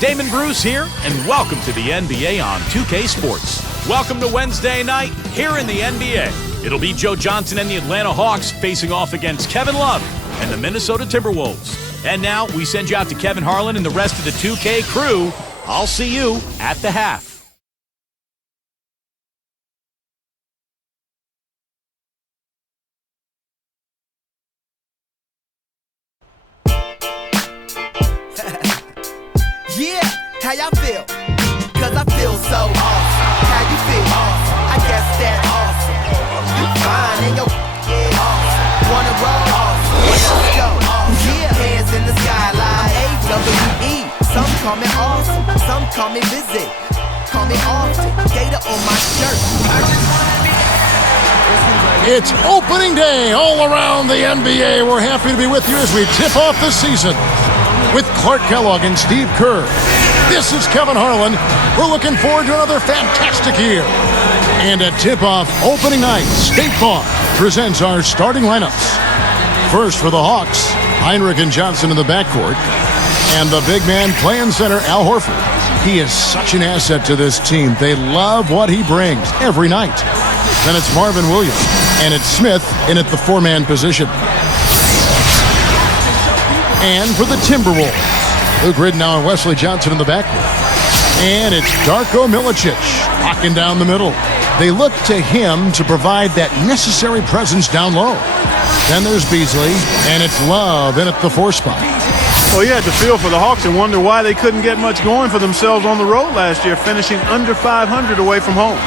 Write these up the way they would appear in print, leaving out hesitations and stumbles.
Damon Bruce here, and welcome to the NBA on 2K Sports. Welcome to Wednesday night here in the NBA. It'll be Joe Johnson and the Atlanta Hawks facing off against Kevin Love and the Minnesota Timberwolves. And now we send you out to Kevin Harlan and the rest of the 2K crew. I'll see you at the half. Yeah, how y'all feel? Cause I feel so awesome. How you feel? Awesome. I guess that's awesome. You fine and your awesome. Wanna roll? Awesome. Let's go. Awesome. Yeah, hands in the skyline. AWE. Some call me awesome. Some call me busy. Call me often. Gator on my shirt. I just wanna be It's opening day all around the NBA. We're happy to be with you as we tip off the season with Clark Kellogg and Steve Kerr. This is Kevin Harlan. We're looking forward to another fantastic year. And at tip-off opening night, State Farm presents our starting lineups. First for the Hawks, Heinrich and Johnson in the backcourt. And the big man playing center, Al Horford. He is such an asset to this team. They love what he brings every night. Then it's Marvin Williams. And it's Smith in at the four-man position. And for the Timberwolves, Luke Ridnour and Wesley Johnson in the backcourt. And it's Darko Milicic locking down the middle. They look to him to provide that necessary presence down low. Then there's Beasley, and it's Love in at the four spot. Well, you had to feel for the Hawks and wonder why they couldn't get much going for themselves on the road last year, finishing under 500 away from home.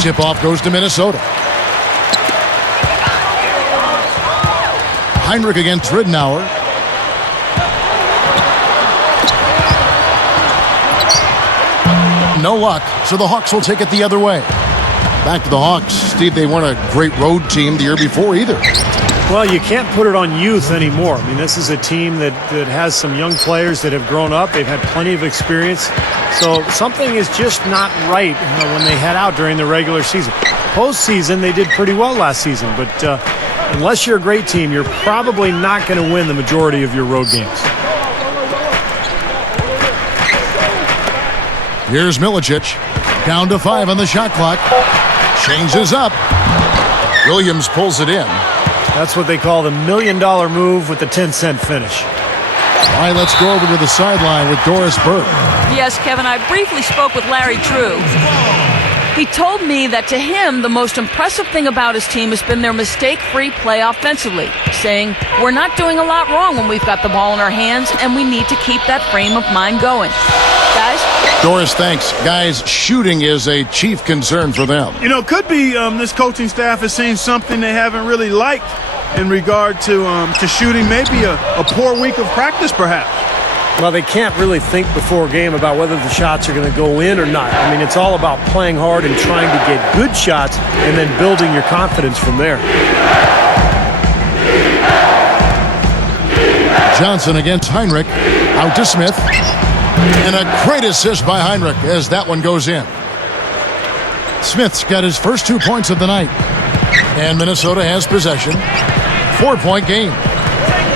Tip-off goes to Minnesota. Heinrich against Ridnour. No luck, so the Hawks will take it the other way. Back to the Hawks. Steve, they weren't a great road team the year before either. Well, you can't put it on youth anymore. I mean, this is a team that has some young players that have grown up. They've had plenty of experience. So something is just not right when they head out during the regular season. Postseason, they did pretty well last season. But unless you're a great team, you're probably not going to win the majority of your road games. Here's Milicic. Down to 5 on the shot clock. Changes up. Williams pulls it in. That's what they call the $1 million move with the 10-cent finish. All right, let's go over to the sideline with Doris Burke. Yes, Kevin, I briefly spoke with Larry Drew. He told me that to him, the most impressive thing about his team has been their mistake-free play offensively, saying, we're not doing a lot wrong when we've got the ball in our hands, and we need to keep that frame of mind going. Guys? Doris, thanks. Guys, shooting is a chief concern for them. You know, could be this coaching staff has seen something they haven't really liked in regard to shooting, maybe a poor week of practice, perhaps. Well, they can't really think before a game about whether the shots are going to go in or not. I mean, it's all about playing hard and trying to get good shots and then building your confidence from there. Johnson against Heinrich. Out to Smith. And a great assist by Heinrich as that one goes in. Smith's got his first 2 points of the night. And Minnesota has possession. 4-point game.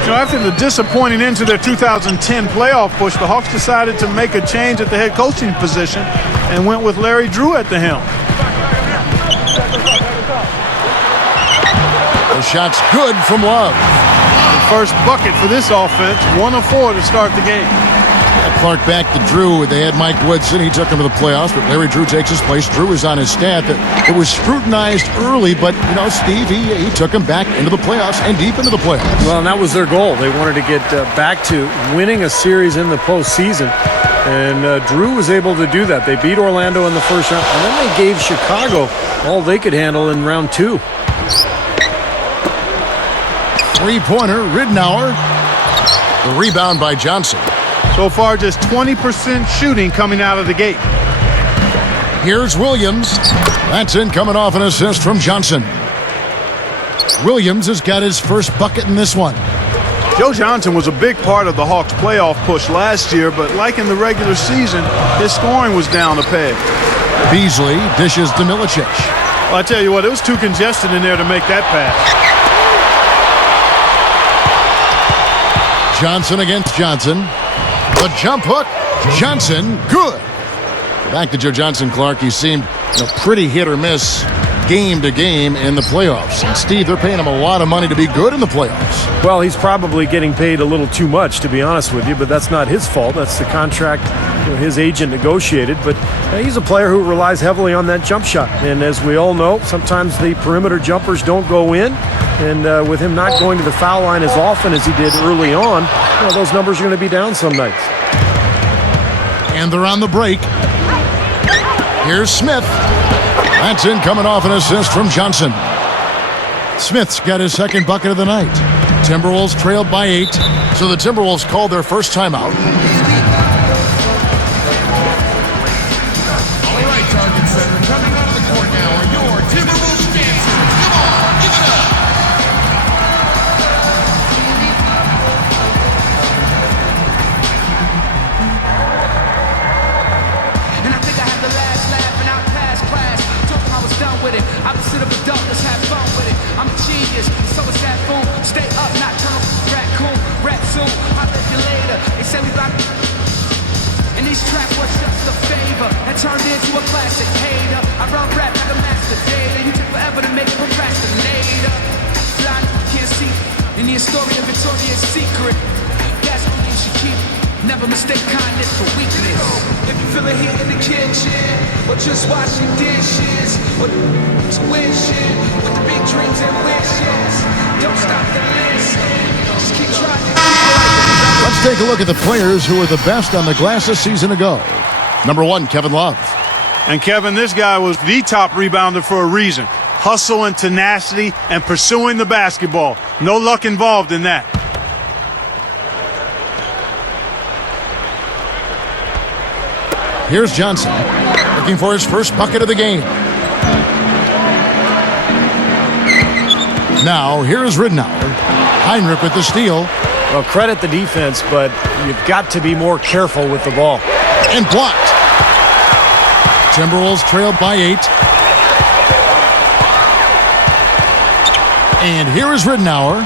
So after the disappointing end to their 2010 playoff push, the Hawks decided to make a change at the head coaching position and went with Larry Drew at the helm. The shot's good from Love. The first bucket for this offense, 1 of 4 to start the game. Clark back to Drew. They had Mike Woodson. He took him to the playoffs, but Larry Drew takes his place. Drew is on his staff. It was scrutinized early, but, you know, Steve, he took him back into the playoffs and deep into the playoffs. Well, and that was their goal. They wanted to get back to winning a series in the postseason, and Drew was able to do that. They beat Orlando in the first round, and then they gave Chicago all they could handle in round 2. Three-pointer, Ridnour. The rebound by Johnson. So far, just 20% shooting coming out of the gate. Here's Williams. That's in, coming off an assist from Johnson. Williams has got his first bucket in this one. Joe Johnson was a big part of the Hawks' playoff push last year, but like in the regular season, his scoring was down a peg. Beasley dishes to Milicic. Well, I tell you what, it was too congested in there to make that pass. Johnson against Johnson. The jump hook. Johnson, good. Back to Joe Johnson, Clark. He seemed pretty hit or miss game to game in the playoffs. And Steve, they're paying him a lot of money to be good in the playoffs. Well, he's probably getting paid a little too much, to be honest with you, but that's not his fault. That's the contract his agent negotiated. But he's a player who relies heavily on that jump shot. And as we all know, sometimes the perimeter jumpers don't go in. And with him not going to the foul line as often as he did early on, those numbers are going to be down some nights. And they're on the break. Here's Smith. That's in, coming off an assist from Johnson. Smith's got his second bucket of the night. Timberwolves trailed by 8, so the Timberwolves called their first timeout. All right, target center, coming off the court now are your Timberwolves dancers. Come on, give it up. And I think I had the last laugh and I passed class. Told them I was done with it. Opposite of adult, let's have fun with it. I'm a genius, so is that fool. Stay up, not turn raccoon, rap soon. I'll let you later. They say we got. And these trap was just a favor and turned into a classic hater. I run rap like a master data. You take forever to make a procrastinator. Blind, can't see. And the story of Victoria's Secret. That's what you should keep. Never mistake kindness for weakness. If you feel the heat in the kitchen, or just washing dishes, or wishing with the big dreams and wishes, don't stop to listen. Just keep trying. Let's take a look at the players who were the best on the glass a season ago. Number 1, Kevin Love. And Kevin, this guy was the top rebounder for a reason. Hustle and tenacity and pursuing the basketball. No luck involved in that. Here's Johnson, looking for his first bucket of the game. Now, here's Ridnour. Heinrich with the steal. Well, credit the defense, but you've got to be more careful with the ball. And blocked. Timberwolves trailed by 8. And here is Ridnour.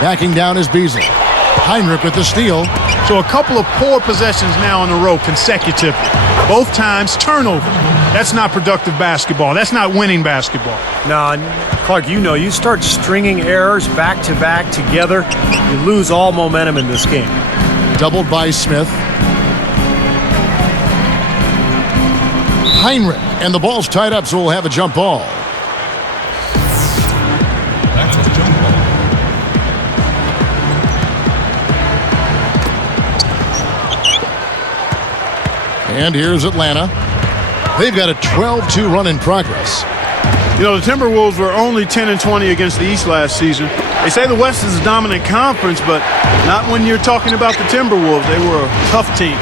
Backing down is Beasley. Heinrich with the steal. So a couple of poor possessions now in a row consecutively. Both times turnover. That's not productive basketball. That's not winning basketball. No, Clark, you start stringing errors back to back together, you lose all momentum in this game. Doubled by Smith. Heinrich. And the ball's tied up, so we'll have a jump ball. That's a jump ball. And here's Atlanta. They've got a 12-2 run in progress. You know, the Timberwolves were only 10-20 against the East last season. They say the West is a dominant conference, but not when you're talking about the Timberwolves. They were a tough team.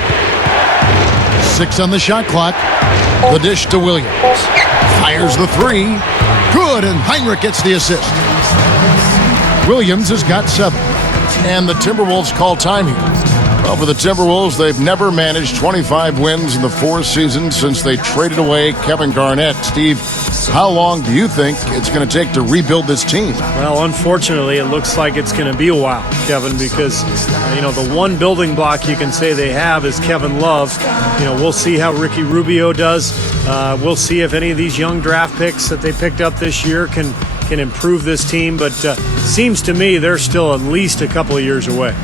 6 on the shot clock. The dish to Williams. Fires the 3. Good, and Heinrich gets the assist. Williams has got 7. And the Timberwolves call time here. Well, for the Timberwolves, they've never managed 25 wins in the 4 seasons since they traded away Kevin Garnett. Steve, how long do you think it's going to take to rebuild this team? Well, unfortunately, it looks like it's going to be a while, Kevin, because, the one building block you can say they have is Kevin Love. We'll see how Ricky Rubio does. We'll see if any of these young draft picks that they picked up this year can improve this team. But seems to me they're still at least a couple of years away.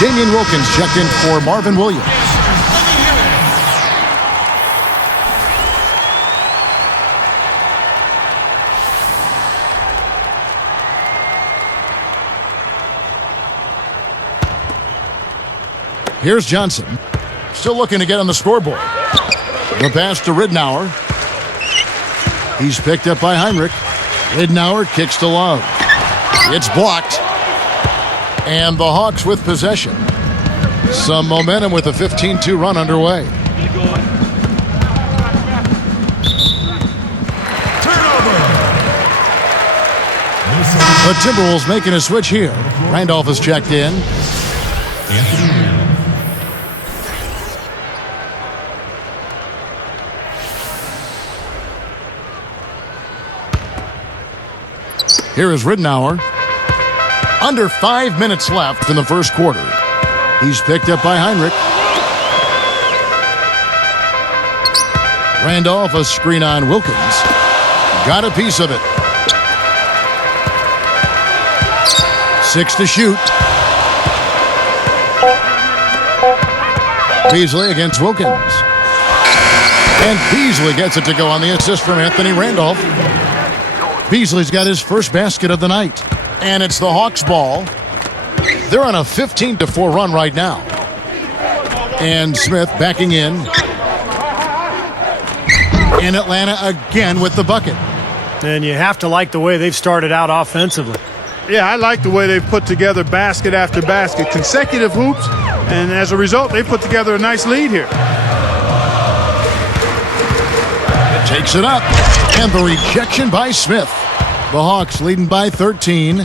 Damian Wilkins checked in for Marvin Williams. Here's Johnson. Still looking to get on the scoreboard. The pass to Ridnour. He's picked up by Heinrich. Ridnour kicks to Love. It's blocked. And the Hawks with possession. Some momentum with a 15-2 run underway. The Timberwolves making a switch here. Randolph is checked in. Here is Ridnour. Under 5 minutes left in the first quarter. He's picked up by Heinrich. Randolph, a screen on Wilkins. Got a piece of it. 6 to shoot. Beasley against Wilkins. And Beasley gets it to go on the assist from Anthony Randolph. Beasley's got his first basket of the night. And it's the Hawks' ball. They're on a 15-4 run right now. And Smith backing in. And Atlanta again with the bucket. And you have to like the way they've started out offensively. Yeah, I like the way they've put together basket after basket, consecutive hoops, and as a result, they've put together a nice lead here. Takes it up, and the rejection by Smith. The Hawks leading by 13.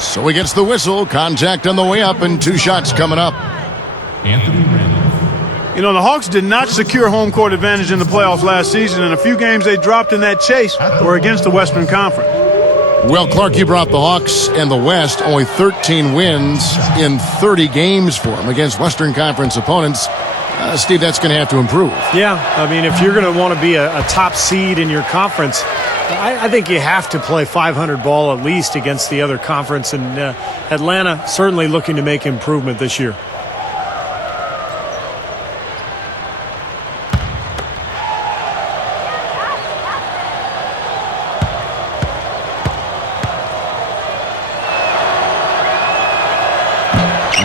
So he gets the whistle, contact on the way up, and 2 shots coming up. Anthony Randolph. You know, the Hawks did not secure home court advantage in the playoffs last season, and a few games they dropped in that chase were against the Western Conference. Well, Clark, you brought the Hawks and the West only 13 wins in 30 games for them against Western Conference opponents. Steve, that's going to have to improve. Yeah, I mean, if you're going to want to be a top seed in your conference, I think you have to play 500 ball at least against the other conference, and Atlanta certainly looking to make improvement this year.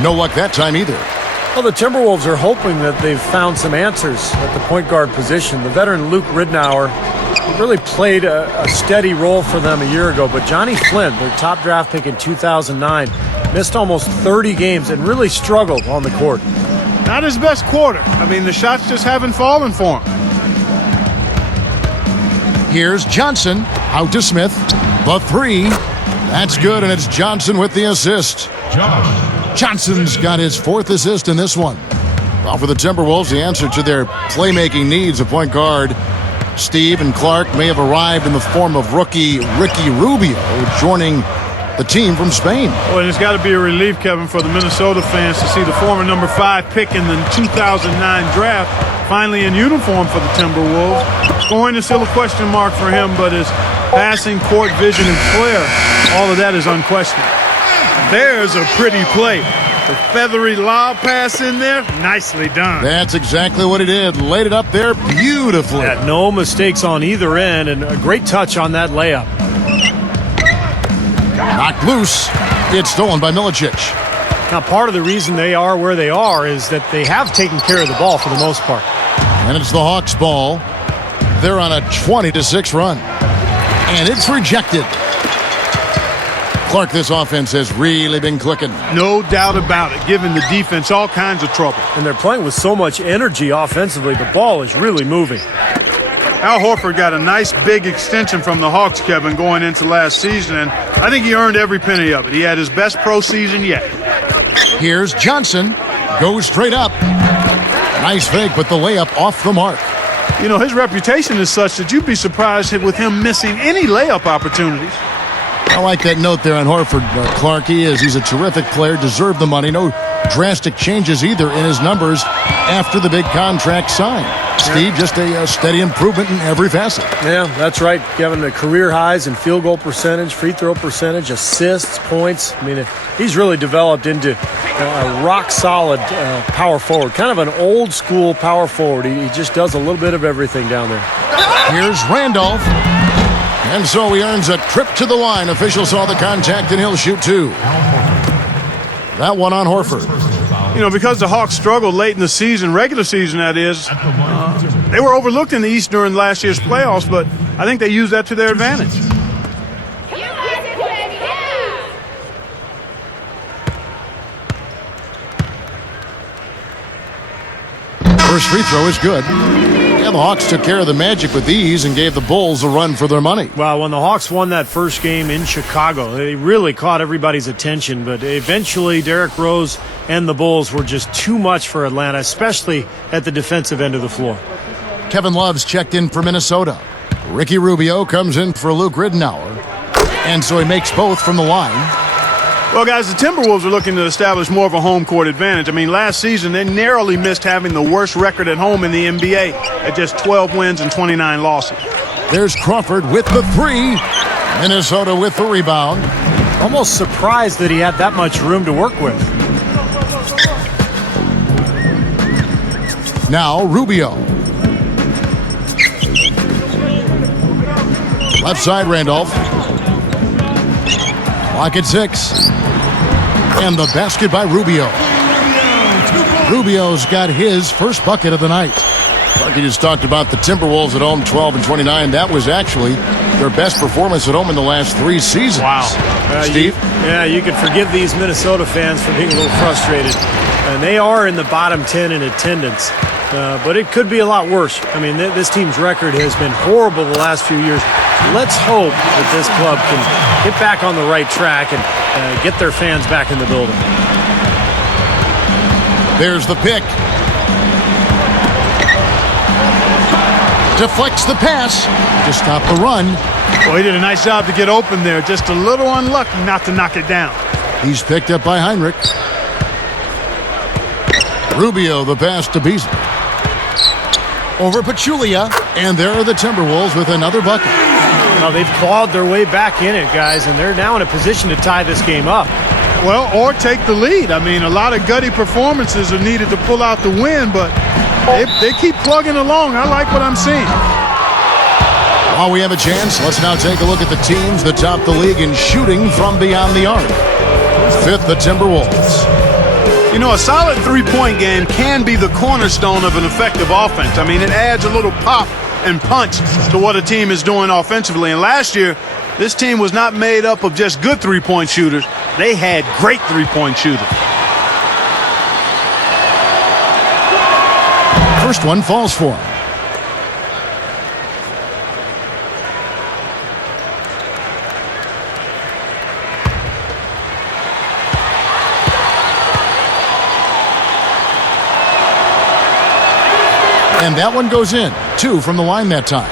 No luck that time either. Well, the Timberwolves are hoping that they've found some answers at the point guard position. The veteran Luke Ridnour really played a steady role for them a year ago, but Johnny Flynn, their top draft pick in 2009, missed almost 30 games and really struggled on the court. Not his best quarter. I mean, the shots just haven't fallen for him. Here's Johnson out to Smith. The 3. That's good, and it's Johnson with the assist. Johnson's got his 4th assist in this one. Well, for the Timberwolves, the answer to their playmaking needs, a point guard, Steve and Clark, may have arrived in the form of rookie Ricky Rubio, joining the team from Spain. Well, and it's got to be a relief, Kevin, for the Minnesota fans to see the former number 5 pick in the 2009 draft finally in uniform for the Timberwolves. Scoring is still a question mark for him, but his passing, court vision, and flair, all of that is unquestioned. There's a pretty play. The feathery lob pass in there, nicely done. That's exactly what he did. Laid it up there beautifully. Yeah, no mistakes on either end, and a great touch on that layup. Knocked loose. It's stolen by Milicic. Now, part of the reason they are where they are is that they have taken care of the ball for the most part. And it's the Hawks' ball. They're on a 20-6 run. And it's rejected. Clark, this offense has really been clicking. No doubt about it, giving the defense all kinds of trouble. And they're playing with so much energy offensively, the ball is really moving. Al Horford got a nice big extension from the Hawks, Kevin, going into last season, and I think he earned every penny of it. He had his best pro season yet. Here's Johnson. Goes straight up. Nice fake, but the layup off the mark. You know, his reputation is such that you'd be surprised with him missing any layup opportunities. I like that note there on Horford, Clark. He's a terrific player, deserved the money. No drastic changes either in his numbers after the big contract signed. Steve, just a steady improvement in every facet. Yeah, that's right, Kevin. The career highs in field goal percentage, free throw percentage, assists, points. I mean, he's really developed into a rock-solid power forward, kind of an old-school power forward. He just does a little bit of everything down there. Here's Randolph. And so he earns a trip to the line. Officials saw the contact, and he'll shoot 2. That one on Horford. You know, because the Hawks struggled late in the season, regular season that is, they were overlooked in the East during last year's playoffs, but I think they used that to their advantage. First free throw is good. Yeah, the Hawks took care of the Magic with ease and gave the Bulls a run for their money. Well, when the Hawks won that first game in Chicago, they really caught everybody's attention, but eventually Derrick Rose and the Bulls were just too much for Atlanta, especially at the defensive end of the floor. Kevin Love's checked in for Minnesota. Ricky Rubio comes in for Luke Ridenour, and so he makes both from the line. Well, guys, the Timberwolves are looking to establish more of a home court advantage. I mean, last season, they narrowly missed having the worst record at home in the NBA at just 12 wins and 29 losses. There's Crawford with the three. Minnesota with the rebound. Almost surprised that he had that much room to work with. Now Rubio. Left side, Randolph. Clock at 6. And the basket by Rubio. Rubio's got his first bucket of the night. Clarky just talked about the Timberwolves at home, 12-29. That was actually their best performance at home in the last 3 seasons. Wow. Steve? You could forgive these Minnesota fans for being a little frustrated. And they are in the bottom 10 in attendance. But it could be a lot worse. I mean, this team's record has been horrible the last few years. Let's hope that this club can get back on the right track and get their fans back in the building. There's the pick. Deflects the pass to stop the run. Well, he did a nice job to get open there. Just a little unlucky not to knock it down. He's picked up by Heinrich. Rubio, the pass to Beasley. Over Pachulia, and there are the Timberwolves with another bucket. Now they've clawed their way back in it, guys, and they're now in a position to tie this game up. Well, or take the lead. I mean, a lot of gutty performances are needed to pull out the win, but they keep plugging along. I like what I'm seeing. While we have a chance, let's now take a look at the teams that top the league in shooting from beyond the arc. Fifth, the Timberwolves. You know, a solid three-point game can be the cornerstone of an effective offense. I mean, it adds a little pop and punch to what a team is doing offensively. And last year, this team was not made up of just good three-point shooters. They had great three-point shooters. First one falls for him. And that one goes in. 2 from the line that time.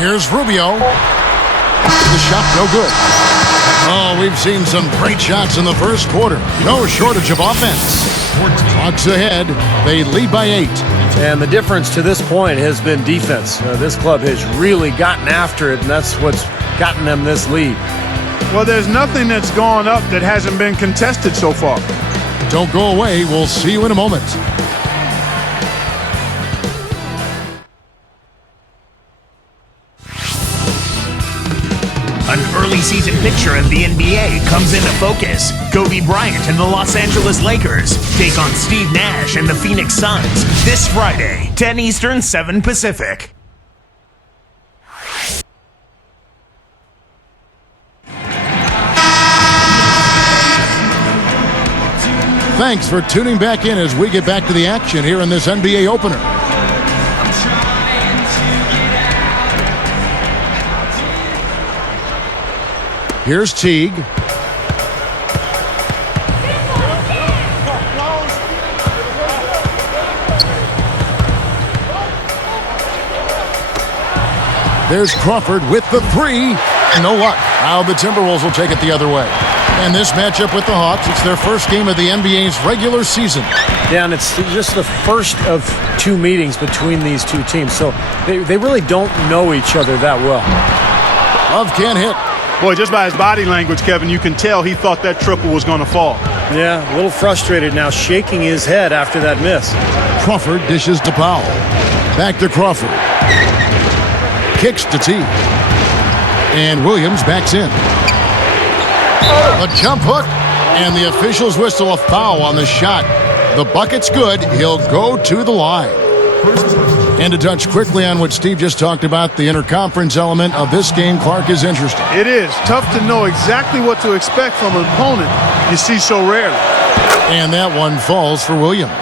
Here's Rubio. The shot no good. Oh, we've seen some great shots in the first quarter. No shortage of offense. Hawks ahead. They lead by 8. And the difference to this point has been defense. This club has really gotten after it, and that's what's gotten them this lead. Well, there's nothing that's gone up that hasn't been contested so far. Don't go away. We'll see you in a moment. An early season picture of the NBA comes into focus. Kobe Bryant and the Los Angeles Lakers take on Steve Nash and the Phoenix Suns this Friday, 10 Eastern, 7 Pacific. Thanks for tuning back in as we get back to the action here in this NBA opener. Here's Teague. There's Crawford with the 3. No luck. Now the Timberwolves will take it the other way. And this matchup with the Hawks, it's their first game of the NBA's regular season. Yeah, and it's just the first of 2 meetings between these two teams, so they really don't know each other that well. Love can't hit. Boy, just by his body language, Kevin, you can tell he thought that triple was going to fall. Yeah, a little frustrated now, shaking his head after that miss. Crawford dishes to Powell. Back to Crawford. Kicks to Teague. And Williams backs in. A jump hook. And the officials whistle a foul on the shot. The bucket's good. He'll go to the line. And to touch quickly on what Steve just talked about, the interconference element of this game, Clark, is interesting. It is. Tough to know exactly what to expect from an opponent you see so rarely. And that one falls for Williams.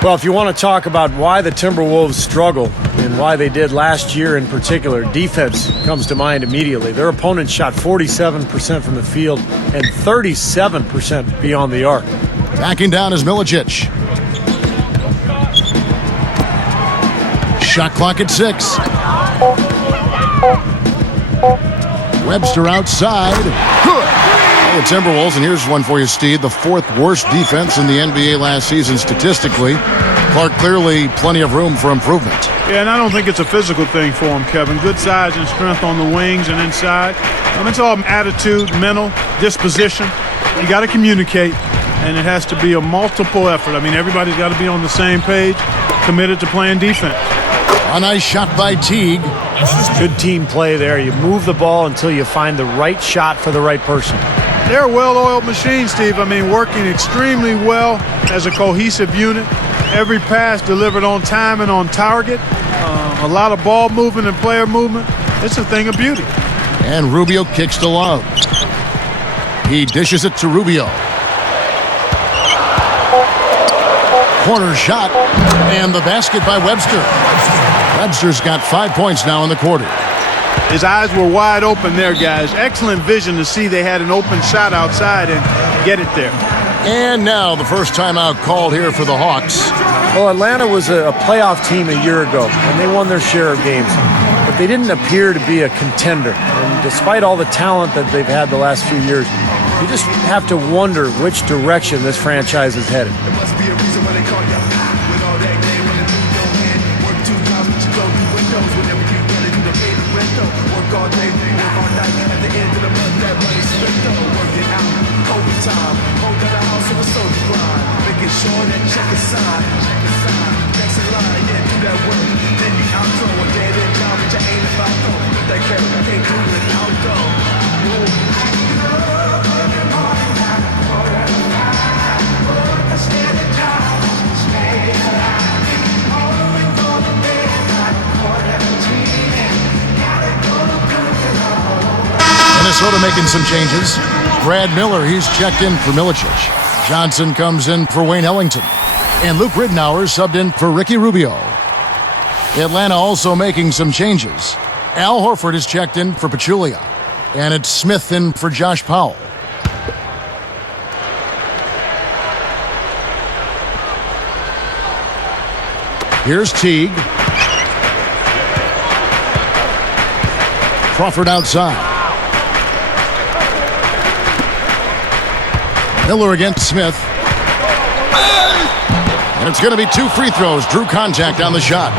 Well, if you want to talk about why the Timberwolves struggle and why they did last year in particular, defense comes to mind immediately. Their opponents shot 47% from the field and 37% beyond the arc. Backing down is Milicic. Shot clock at 6. Webster outside. Good. The Timberwolves, and here's one for you, Steve, the 4th worst defense in the NBA last season statistically. Clark, clearly plenty of room for improvement. Yeah, and I don't think it's a physical thing for him, Kevin. Good size and strength on the wings and inside. It's all attitude, mental, disposition. You got to communicate, and it has to be a multiple effort. I mean, everybody's got to be on the same page, committed to playing defense. A nice shot by Teague. Good team play there. You move the ball until you find the right shot for the right person. They're a well-oiled machine, Steve. I mean, working extremely well as a cohesive unit. Every pass delivered on time and on target. A lot of ball movement and player movement. It's a thing of beauty. And Rubio kicks to Love. He dishes it to Rubio. Corner shot. And the basket by Webster. Webster's got 5 points now in the quarter. His eyes were wide open there, guys. Excellent vision to see they had an open shot outside and get it there. And now the first timeout called here for the Hawks. Well, Atlanta was a playoff team a year ago, and they won their share of games. But they didn't appear to be a contender. And despite all the talent that they've had the last few years, you just have to wonder which direction this franchise is headed. There must be a reason why they call you. With all that game running through your hand, work 2 times, but you go through windows. Whenever you get it, you the pay the rent though. Work all day, work all night. At the end of the month, that money spent though. Work it out, overtime. Hold down the house on a soldier grind. Making sure that check is signed. Next in line, yeah, do that work. Then you outro a dead end job, but you ain't about though. But that can't do it without though. Minnesota making some changes. Brad Miller, he's checked in for Milicic. Johnson comes in for Wayne Ellington. And Luke Ridnour subbed in for Ricky Rubio. Atlanta also making some changes. Al Horford is checked in for Pachulia. And it's Smith in for Josh Powell. Here's Teague. Crawford outside. Miller against Smith. And it's going to be 2 free throws. Drew contact on the shot.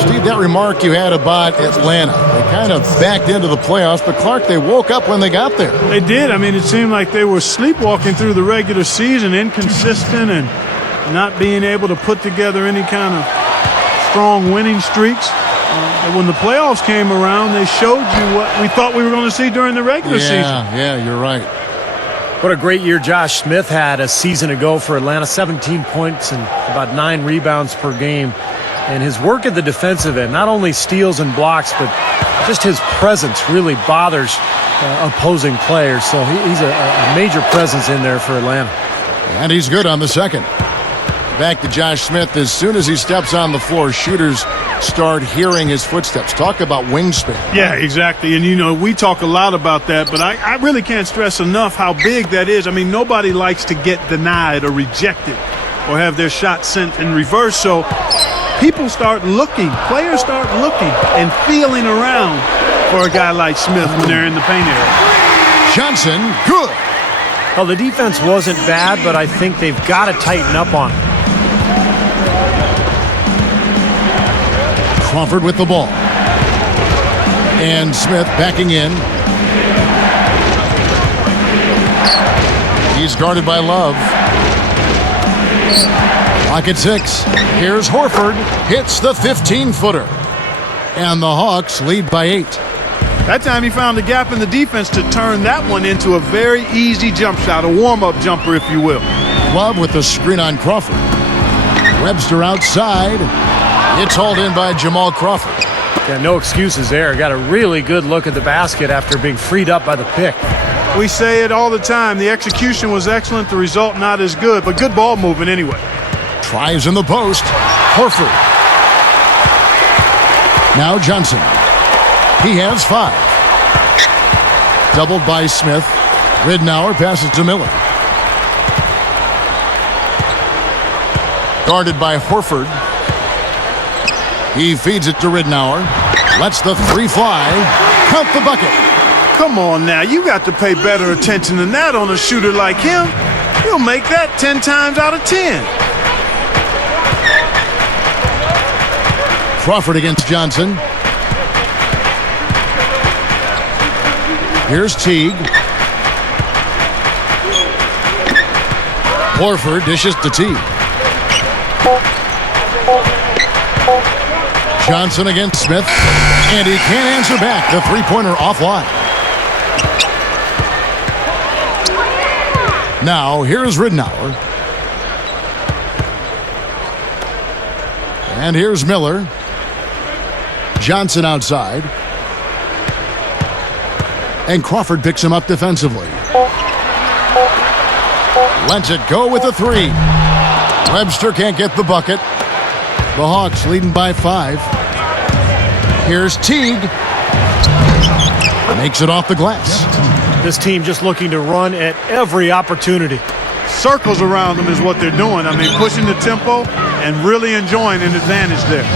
Steve, that remark you had about Atlanta. They kind of backed into the playoffs, but Clark, they woke up when they got there. They did. I mean, it seemed like they were sleepwalking through the regular season, inconsistent and not being able to put together any kind of strong winning streaks. And when the playoffs came around, they showed you what we thought we were going to see during the regular season. Yeah, you're right. What a great year Josh Smith had a season ago for Atlanta. 17 points and about 9 rebounds per game. And his work at the defensive end, not only steals and blocks, but just his presence really bothers opposing players. So he's a major presence in there for Atlanta. And he's good on the second. Back to Josh Smith. As soon as he steps on the floor, shooters start hearing his footsteps. Talk about wingspan. Yeah, exactly. And, you know, we talk a lot about that, but I really can't stress enough how big that is. I mean, nobody likes to get denied or rejected or have their shot sent in reverse. So people start looking, players start looking and feeling around for a guy like Smith when they're in the paint area. Johnson, good. Well, the defense wasn't bad, but I think they've got to tighten up on it. Crawford with the ball. And Smith backing in. He's guarded by Love. Clock at 6. Here's Horford. Hits the 15-footer. And the Hawks lead by 8. That time he found a gap in the defense to turn that one into a very easy jump shot, a warm-up jumper, if you will. Love with the screen on Crawford. Webster outside. It's hauled in by Jamal Crawford. Yeah, no excuses there. Got a really good look at the basket after being freed up by the pick. We say it all the time. The execution was excellent. The result not as good, but good ball movement anyway. Tries in the post. Horford. Now Johnson. He has 5. Doubled by Smith. Ridnour passes to Miller. Guarded by Horford. He feeds it to Ridnour. Lets the 3 fly. Count the bucket. Come on now. You got to pay better attention than that on a shooter like him. He'll make that 10 times out of 10. Crawford against Johnson. Here's Teague. Horford dishes to Teague. Johnson against Smith. And he can't answer back. The three-pointer offline. Now, here's Ridnour. And here's Miller. Johnson outside. And Crawford picks him up defensively. Lets it go with a 3. Webster can't get the bucket. The Hawks leading by 5. Here's Teague. Makes it off the glass. This team just looking to run at every opportunity. Circles around them is what they're doing. I mean, pushing the tempo and really enjoying an advantage there.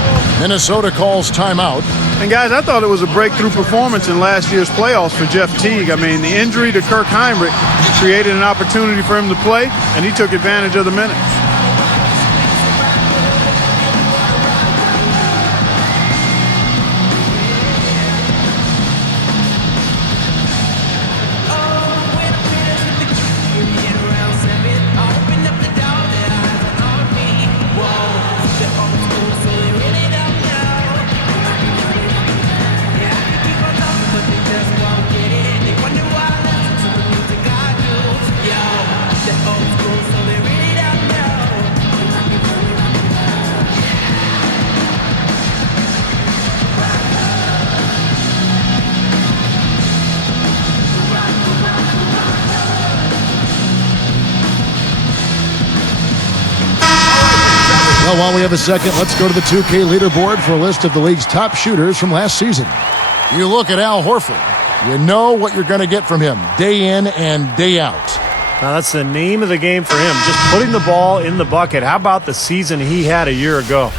Minnesota calls timeout. And guys, I thought it was a breakthrough performance in last year's playoffs for Jeff Teague. I mean, the injury to Kirk Heinrich created an opportunity for him to play, and he took advantage of the minutes. Well, while we have a second, let's go to the 2K leaderboard for a list of the league's top shooters from last season. You look at Al Horford, you know what you're going to get from him day in and day out. Now, that's the name of the game for him, just putting the ball in the bucket. How about the season he had a year ago?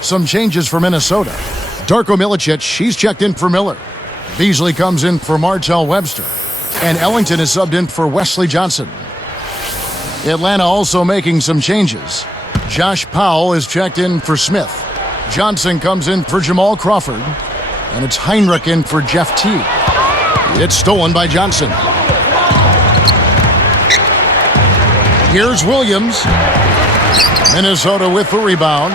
Some changes for Minnesota. Darko Milicic, he's checked in for Miller. Beasley comes in for Martell Webster. And Ellington is subbed in for Wesley Johnson. Atlanta also making some changes. Josh Powell is checked in for Smith. Johnson comes in for Jamal Crawford. And it's Heinrich in for Jeff Teague. It's stolen by Johnson. Here's Williams. Minnesota with the rebound.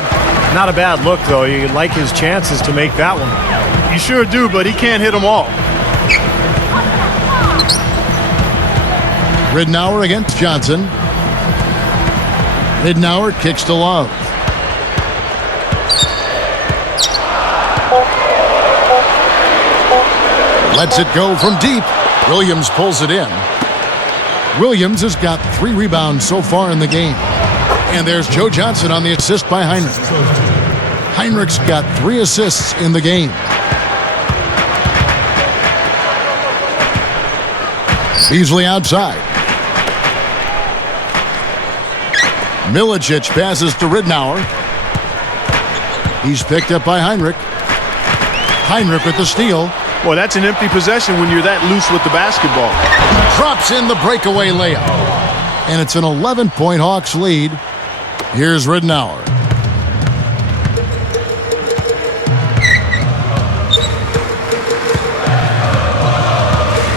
Not a bad look, though. You like his chances to make that one. You sure do, but he can't hit them all. Ridnour against Johnson. Ridnour kicks to Love. Lets it go from deep. Williams pulls it in. Williams has got 3 rebounds so far in the game. And there's Joe Johnson on the assist by Heinrich. Heinrich's got 3 assists in the game. Beasley outside. Milicic passes to Ridnour. He's picked up by Heinrich. Heinrich with the steal. Boy, that's an empty possession when you're that loose with the basketball. Drops in the breakaway layup. And it's an 11-point Hawks lead. Here's Ridnour.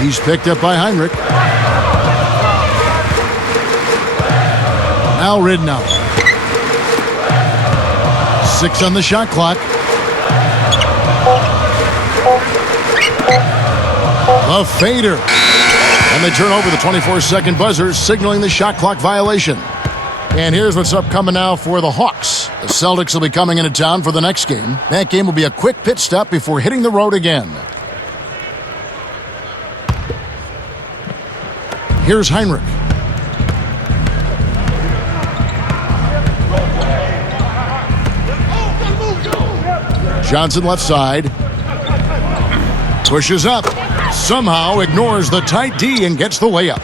He's picked up by Heinrich. Now Ridnour. 6 on the shot clock. A fader. And they turn over the 24-second buzzer, signaling the shot clock violation. And here's what's upcoming now for the Hawks. The Celtics will be coming into town for the next game. That game will be a quick pit stop before hitting the road again. Here's Heinrich. Johnson left side. Pushes up. Somehow ignores the tight D and gets the layup.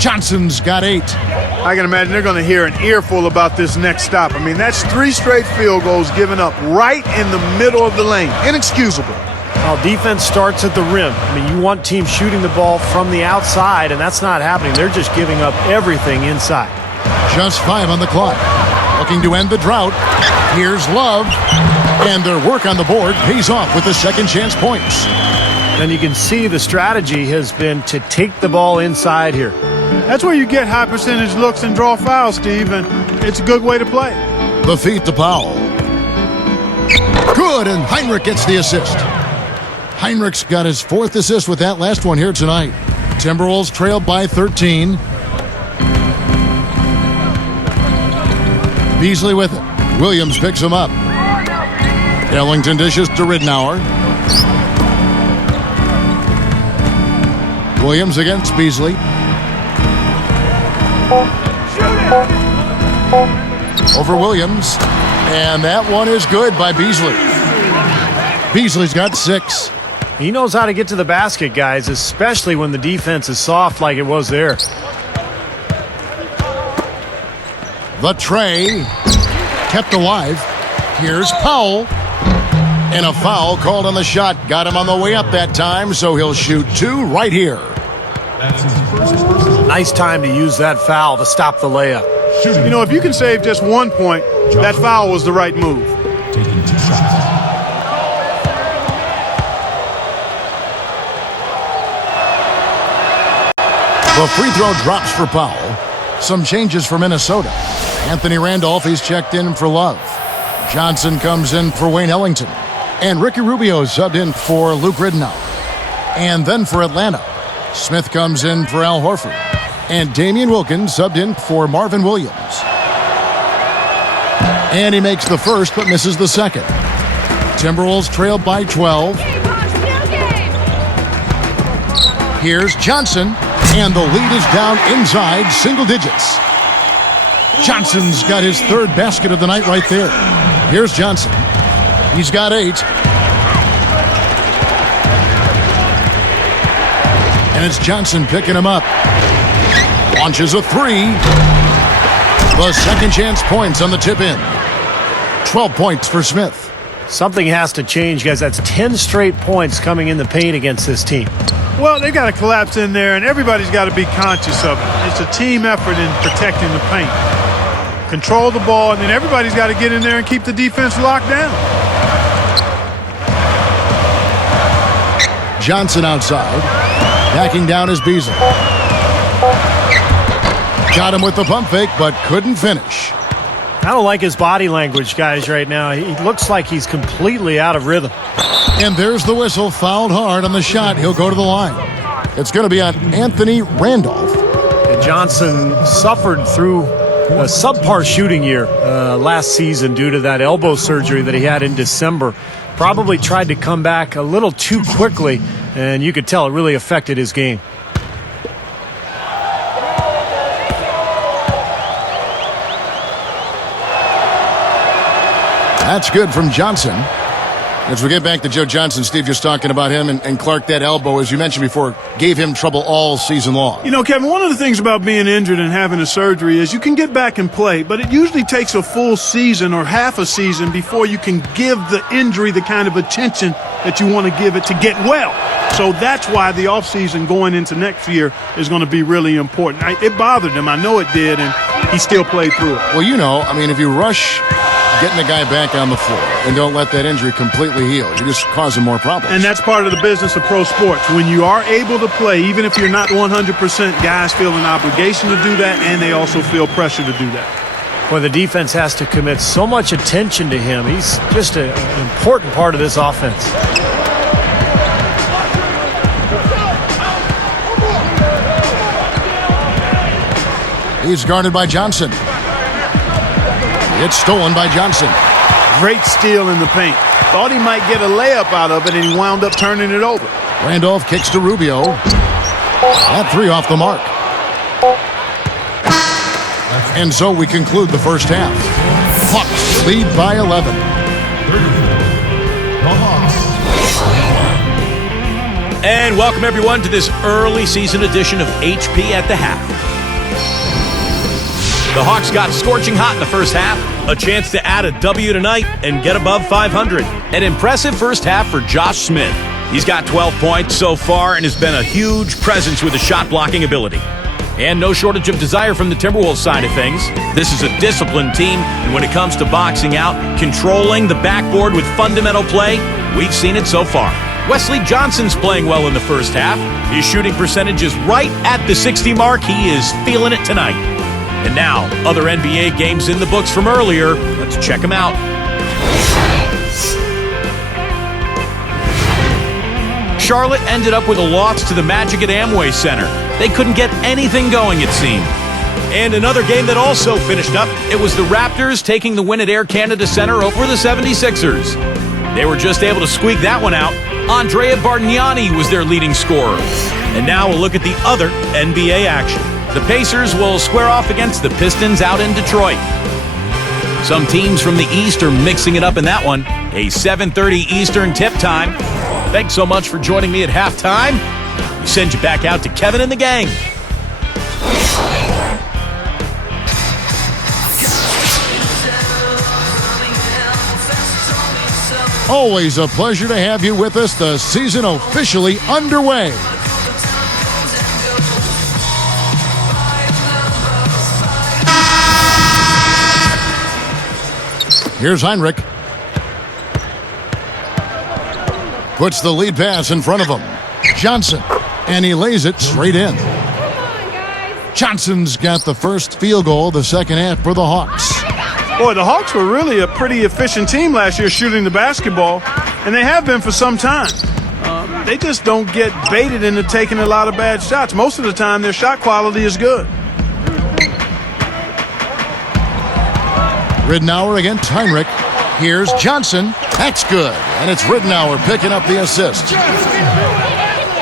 Johnson's got 8. I can imagine they're going to hear an earful about this next stop. I mean, that's 3 straight field goals given up right in the middle of the lane. Inexcusable. Well, defense starts at the rim. I mean, you want teams shooting the ball from the outside, and that's not happening. They're just giving up everything inside. Just 5 on the clock. Looking to end the drought. Here's Love. And their work on the board pays off with the second chance points. And you can see the strategy has been to take the ball inside here. That's where you get high percentage looks and draw fouls, Steve, and it's a good way to play. The feet to Powell. Good, and Heinrich gets the assist. Heinrich's got his 4th assist with that last one here tonight. Timberwolves trail by 13. Beasley with it. Williams picks him up. Ellington dishes to Ridnour. Williams against Beasley. Over Williams. And that one is good by Beasley. Beasley's got 6. He knows how to get to the basket, guys, especially when the defense is soft like it was there. The tray kept alive. Here's Powell. And a foul called on the shot. Got him on the way up that time, so he'll shoot 2 right here. Nice time to use that foul to stop the layup. You know, if you can save just 1 point, that foul was the right move. Taking 2 shots. The free throw drops for Powell. Some changes for Minnesota. Anthony Randolph, he's checked in for Love. Johnson comes in for Wayne Ellington. And Ricky Rubio subbed in for Luke Ridnour. And then for Atlanta, Smith comes in for Al Horford. And Damian Wilkins subbed in for Marvin Williams. And he makes the first but misses the second. Timberwolves trail by 12. Here's Johnson. And the lead is down inside single digits. Johnson's got his 3rd basket of the night right there. Here's Johnson. He's got 8. And it's Johnson picking him up. Launches a 3. The second chance points on the tip in. 12 points for Smith. Something has to change, guys. That's 10 straight points coming in the paint against this team. Well, they got to collapse in there, and everybody's got to be conscious of it. It's a team effort in protecting the paint. Control the ball, and then everybody's got to get in there and keep the defense locked down. Johnson outside. Backing down is Beasley. Got him with the pump fake, but couldn't finish. I don't like his body language, guys, right now. He looks like he's completely out of rhythm. And there's the whistle. Fouled hard on the shot. He'll go to the line. It's going to be on Anthony Randolph. And Johnson suffered through a subpar shooting year last season due to that elbow surgery that he had in December. Probably tried to come back a little too quickly, and you could tell it really affected his game. That's good from Johnson. As we get back to Joe Johnson, Steve, just talking about him and Clark, that elbow, as you mentioned before, gave him trouble all season long. You know, Kevin, one of the things about being injured and having a surgery is you can get back and play, but it usually takes a full season or half a season before you can give the injury the kind of attention that you want to give it to get well. So that's why the offseason going into next year is going to be really important. It bothered him. I know it did, and he still played through it. Well, you know, I mean, if you rush getting the guy back on the floor and don't let that injury completely heal, you just cause him more problems. And that's part of the business of pro sports. When you are able to play, even if you're not 100%, guys feel an obligation to do that, and they also feel pressure to do that. Well, the defense has to commit so much attention to him. He's just an important part of this offense. He's guarded by Johnson. It's stolen by Johnson. Great steal in the paint. Thought he might get a layup out of it, and he wound up turning it over. Randolph kicks to Rubio. That three off the mark. And so we conclude the first half. Hawks lead by 11. And welcome everyone to this early season edition of HP at the Half. The Hawks got scorching hot in the first half, a chance to add a W tonight and get above 500. An impressive first half for Josh Smith. He's got 12 points so far and has been a huge presence with his shot blocking ability. And no shortage of desire from the Timberwolves side of things. This is a disciplined team, and when it comes to boxing out, controlling the backboard with fundamental play, we've seen it so far. Wesley Johnson's playing well in the first half. His shooting percentage is right at the 60 mark. He is feeling it tonight. And now, other NBA games in the books from earlier. Let's check them out. Charlotte ended up with a loss to the Magic at Amway Center. They couldn't get anything going, it seemed. And another game that also finished up, it was the Raptors taking the win at Air Canada Center over the 76ers. They were just able to squeak that one out. Andrea Bargnani was their leading scorer. And now we'll look at the other NBA action. The Pacers will square off against the Pistons out in Detroit. Some teams from the East are mixing it up in that one. A 7:30 Eastern tip time. Thanks so much for joining me at halftime. We send you back out to Kevin and the gang. Always a pleasure to have you with us. The season officially underway. Here's Heinrich. Puts the lead pass in front of him. Johnson. And he lays it straight in. Johnson's got the first field goal of the second half for the Hawks. Boy, the Hawks were really a pretty efficient team last year shooting the basketball, and they have been for some time. They just don't get baited into taking a lot of bad shots. Most of the time, their shot quality is good. Ridnour against Heinrich. Here's Johnson. That's good. And it's Ridnour picking up the assist.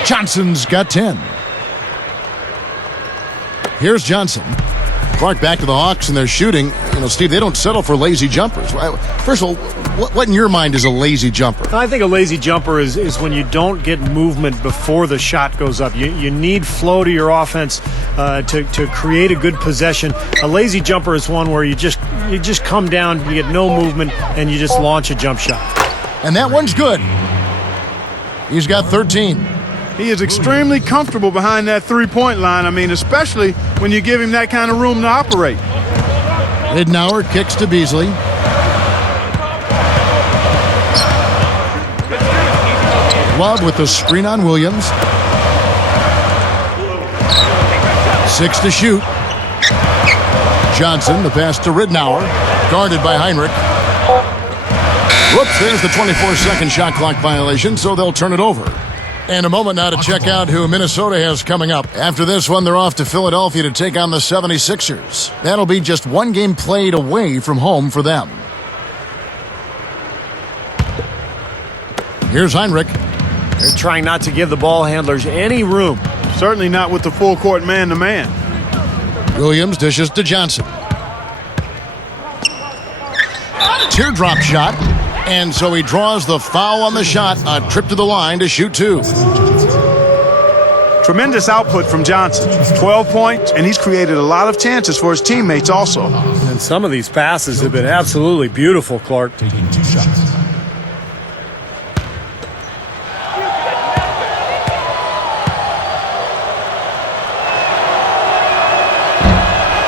Johnson's got 10. Here's Johnson. Clark back to the Hawks and they're shooting. You know, Steve, they don't settle for lazy jumpers. First of all, what in your mind is a lazy jumper? I think a lazy jumper is when you don't get movement before the shot goes up. You need flow to your offense to create a good possession. A lazy jumper is one where you just come down, you get no movement, and you just launch a jump shot. And that one's good. He's got 13. He is extremely comfortable behind that three-point line. I mean, especially when you give him that kind of room to operate. Ridnour kicks to Beasley. Love with the screen on Williams. 6 to shoot. Johnson, the pass to Ridnour. Guarded by Heinrich. Whoops, there's the 24-second shot clock violation, so they'll turn it over. And a moment now to check out who Minnesota has coming up. After this one, they're off to Philadelphia to take on the 76ers. That'll be just one game played away from home for them. Here's Heinrich. They're trying not to give the ball handlers any room. Certainly not with the full court man-to-man. Williams dishes to Johnson. Teardrop shot. And so he draws the foul on the shot. A trip to the line to shoot 2. Tremendous output from Johnson. 12 points, and he's created a lot of chances for his teammates also. And some of these passes have been absolutely beautiful, Clark. Taking 2 shots.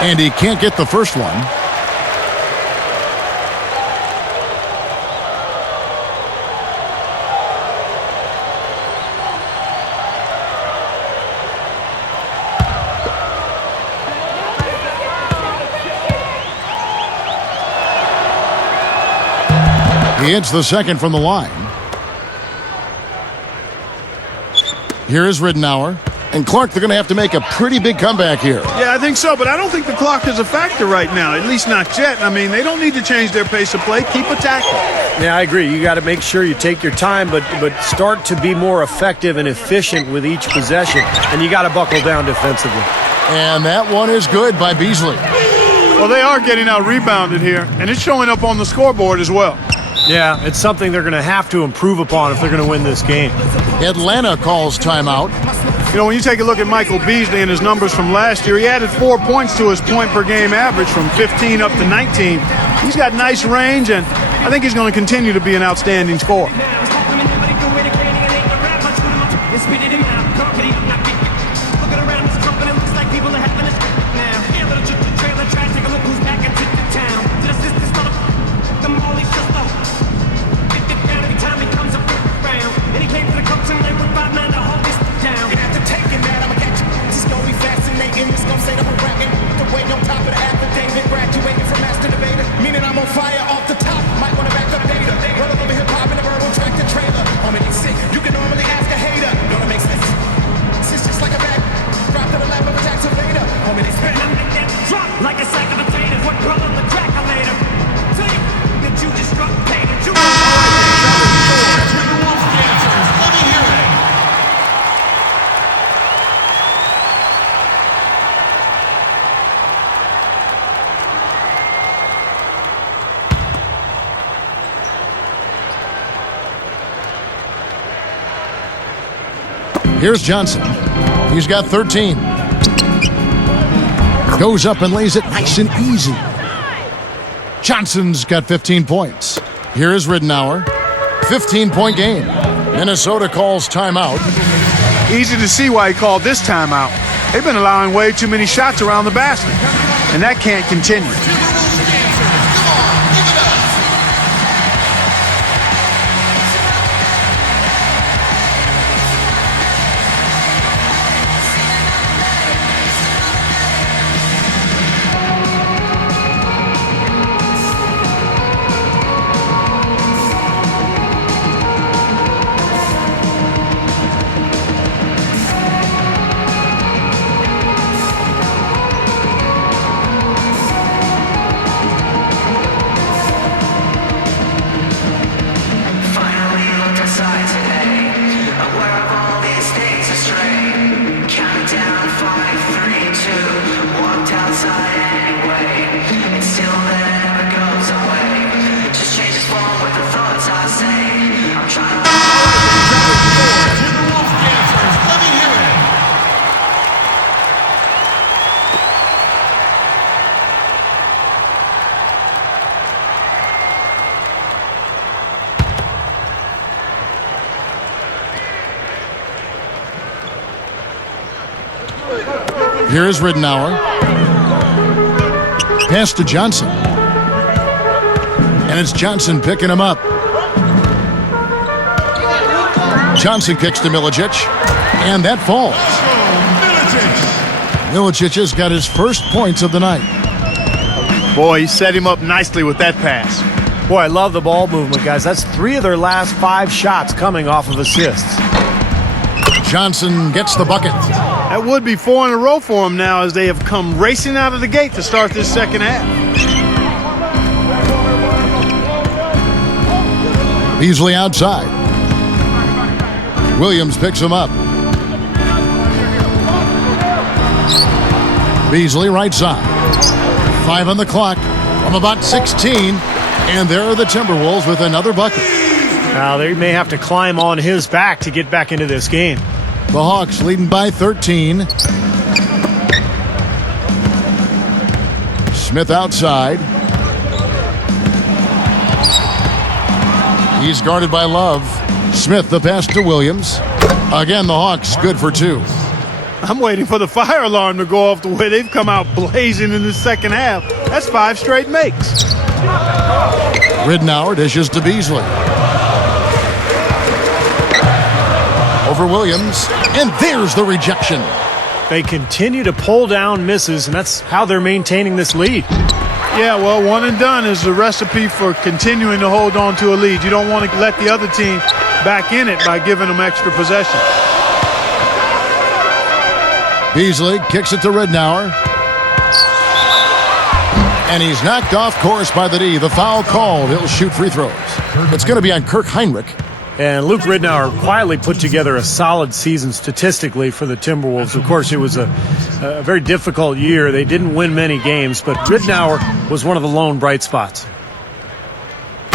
And he can't get the first one. He hits the second from the line. Here is Ridnour. And Clark, they're going to have to make a pretty big comeback here. Yeah, I think so, but I don't think the clock is a factor right now, at least not yet. I mean, they don't need to change their pace of play. Keep attacking. Yeah, I agree. You got to make sure you take your time, but start to be more effective and efficient with each possession. And you got to buckle down defensively. And that one is good by Beasley. Well, they are getting out rebounded here, and it's showing up on the scoreboard as well. Yeah, it's something they're going to have to improve upon if they're going to win this game. Atlanta calls timeout. You know, when you take a look at Michael Beasley and his numbers from last year, he added 4 points to his point-per-game average from 15 up to 19. He's got nice range, and I think he's going to continue to be an outstanding scorer. Here's Johnson. He's got 13. Goes up and lays it nice and easy. Johnson's got 15 points. Here is Ridenour. 15-point game. Minnesota calls timeout. Easy to see why he called this timeout. They've been allowing way too many shots around the basket, and that can't continue. Here is Ridenour. Pass to Johnson. And it's Johnson picking him up. Johnson kicks to Milicic. And that falls. Milicic has got his first points of the night. Boy, he set him up nicely with that pass. Boy, I love the ball movement, guys. That's 3 of their last 5 shots coming off of assists. Johnson gets the bucket. That would be 4 in a row for him now as they have come racing out of the gate to start this second half. Beasley outside. Williams picks him up. Beasley right side. 5 on the clock from about 16. And there are the Timberwolves with another bucket. Now they may have to climb on his back to get back into this game. The Hawks leading by 13. Smith outside. He's guarded by Love. Smith the pass to Williams. Again, the Hawks good for 2. I'm waiting for the fire alarm to go off the way they've come out blazing in the second half. That's 5 straight makes. Ridenour dishes to Beasley. Over Williams, and there's the rejection. They continue to pull down misses, and that's how they're maintaining this lead. Yeah, well, 1 and done is the recipe for continuing to hold on to a lead. You don't want to let the other team back in it by giving them extra possession. Beasley kicks it to Ridnour. And he's knocked off course by the D. The foul called. He'll shoot free throws. It's going to be on Kirk Heinrich. And Luke Ridnour quietly put together a solid season statistically for the Timberwolves. Of course, it was a very difficult year. They didn't win many games, but Ridnour was one of the lone bright spots.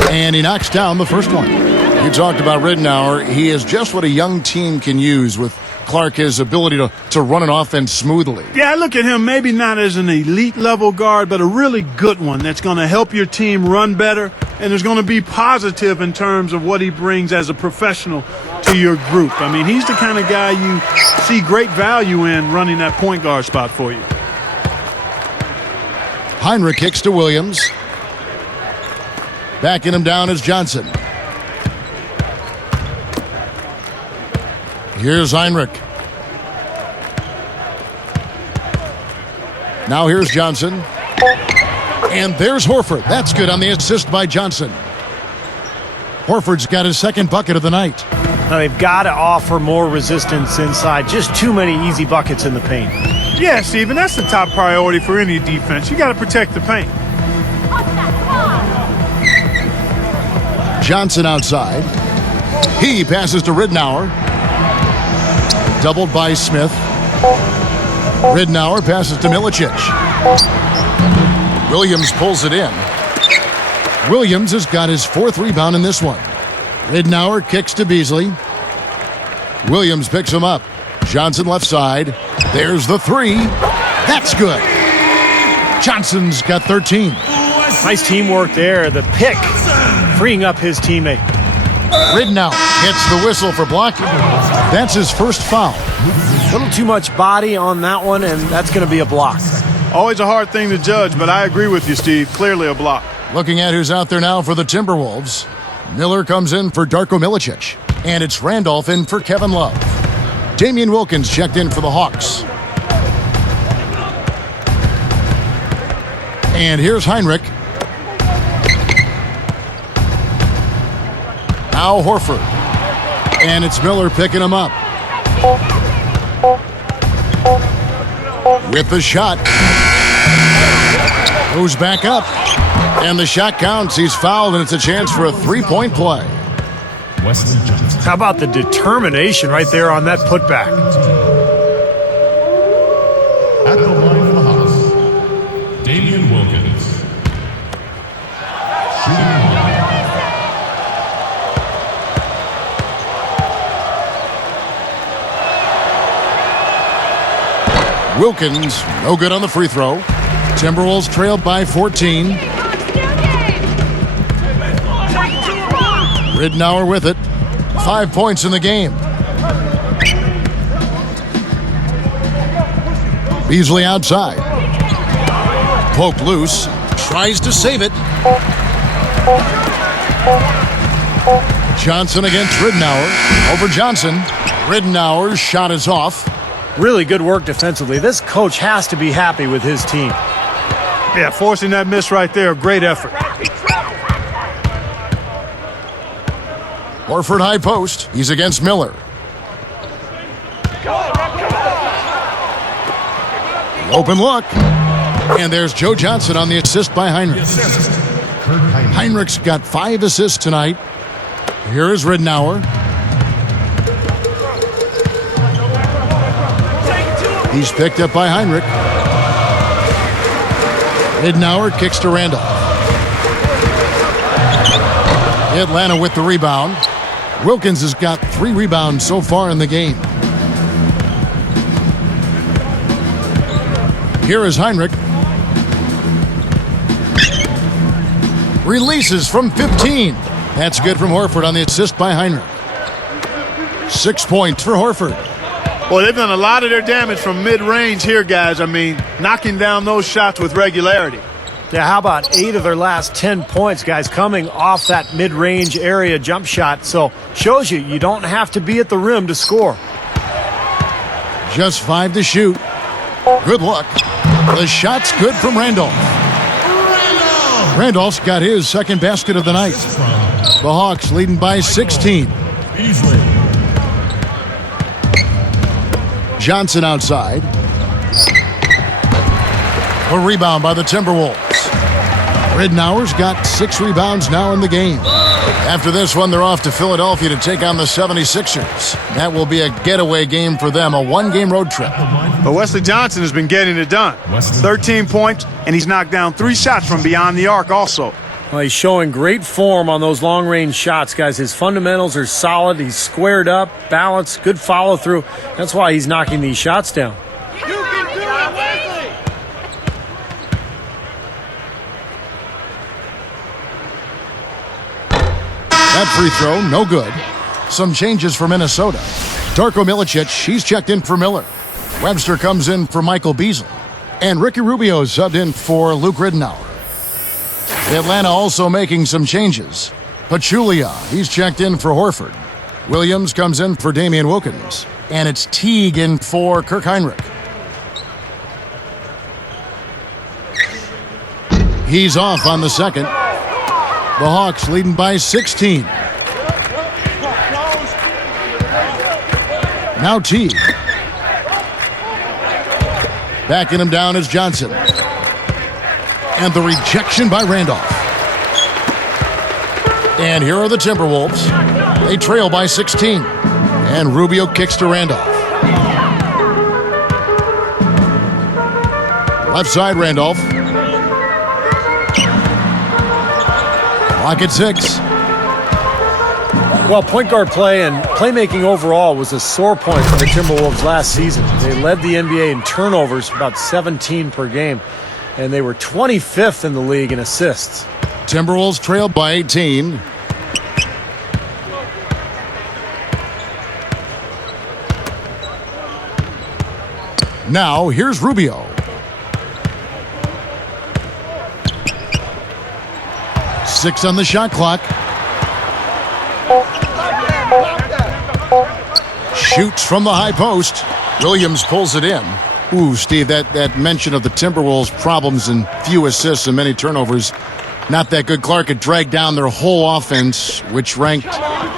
And he knocks down the first one. You talked about Ridnour. He is just what a young team can use with Clark, his ability to run an offense smoothly. Yeah, I look at him maybe not as an elite level guard, but a really good one that's going to help your team run better and is going to be positive in terms of what he brings as a professional to your group. I mean, he's the kind of guy you see great value in running that point guard spot for you. Heinrich kicks to Williams. Backing him down is Johnson. Here's Heinrich. Now here's Johnson. And there's Horford. That's good on the assist by Johnson. Horford's got his second bucket of the night. Now they've got to offer more resistance inside. Just too many easy buckets in the paint. Yeah, Steven, that's the top priority for any defense. You got to protect the paint. Johnson outside. He passes to Ridnour. Doubled by Smith. Ridnour passes to Milicic. Williams pulls it in. Williams has got his fourth rebound in this one. Ridnour kicks to Beasley. Williams picks him up. Johnson left side. There's the three. That's good. Johnson's got 13. Nice teamwork there. The pick freeing up his teammate. Ridnour gets the whistle for blocking. That's his first foul. A little too much body on that one, and that's going to be a block. Always a hard thing to judge, but I agree with you, Steve. Clearly a block. Looking at who's out there now for the Timberwolves. Miller comes in for Darko Milicic. And it's Randolph in for Kevin Love. Damian Wilkins checked in for the Hawks. And here's Heinrich. Now Horford. And it's Miller picking him up. With the shot. Goes back up. And the shot counts. He's fouled, and it's a chance for a three-point play. How about the determination right there on that putback? At the line for the Hawks, Damian Wilkins. Shooting Wilkins, no good on the free throw. Timberwolves trailed by 14. Ridnour with it. 5 points in the game. Beasley outside. Poke loose. Tries to save it. Johnson against Ridnour. Over Johnson. Ridnour's shot is off. Really good work defensively. This coach has to be happy with his team. Yeah, forcing that miss right there. Great effort. Horford high post. He's against Miller. The open look. And there's Joe Johnson on the assist by Heinrich. Heinrich's got 5 assists tonight. Here is Ridnour. He's picked up by Heinrich. Ridnour kicks to Randolph. Atlanta with the rebound. Wilkins has got 3 rebounds so far in the game. Here is Heinrich. Releases from 15. That's good from Horford on the assist by Heinrich. 6 points for Horford. Well, they've done a lot of their damage from mid-range here, guys. I mean, knocking down those shots with regularity. Yeah, how about 8 of their last 10 points, guys, coming off that mid-range area jump shot. So, shows you don't have to be at the rim to score. Just 5 to shoot. Good luck. The shot's good from Randolph. Randolph's got his second basket of the night. The Hawks leading by 16. Johnson outside. A rebound by the Timberwolves. Ridnour's got 6 rebounds now in the game. After this one, they're off to Philadelphia to take on the 76ers. That will be a getaway game for them, a 1-game road trip. But Wesley Johnson has been getting it done. 13 points, and he's knocked down 3 shots from beyond the arc also. Well, he's showing great form on those long-range shots, guys. His fundamentals are solid. He's squared up, balanced, good follow-through. That's why he's knocking these shots down. That free throw, no good. Some changes for Minnesota. Darko Milicic, he's checked in for Miller. Webster comes in for Michael Beasley. And Ricky Rubio subbed in for Luke Ridnour. Atlanta also making some changes. Pachulia, he's checked in for Horford. Williams comes in for Damian Wilkins. And it's Teague in for Kirk Heinrich. He's off on the second. The Hawks leading by 16. Now Teague. Backing him down is Johnson. And the rejection by Randolph. And here are the Timberwolves. They trail by 16. And Rubio kicks to Randolph. Left side, Randolph. Clock at 6. Well, point guard play and playmaking overall was a sore point for the Timberwolves last season. They led the NBA in turnovers, about 17 per game, and they were 25th in the league in assists. Timberwolves trailed by 18. Now, here's Rubio. Six on the shot clock. Shoots from the high post. Williams pulls it in. Ooh, Steve, that mention of the Timberwolves' problems and few assists and many turnovers, not that good. Clark had dragged down their whole offense, which ranked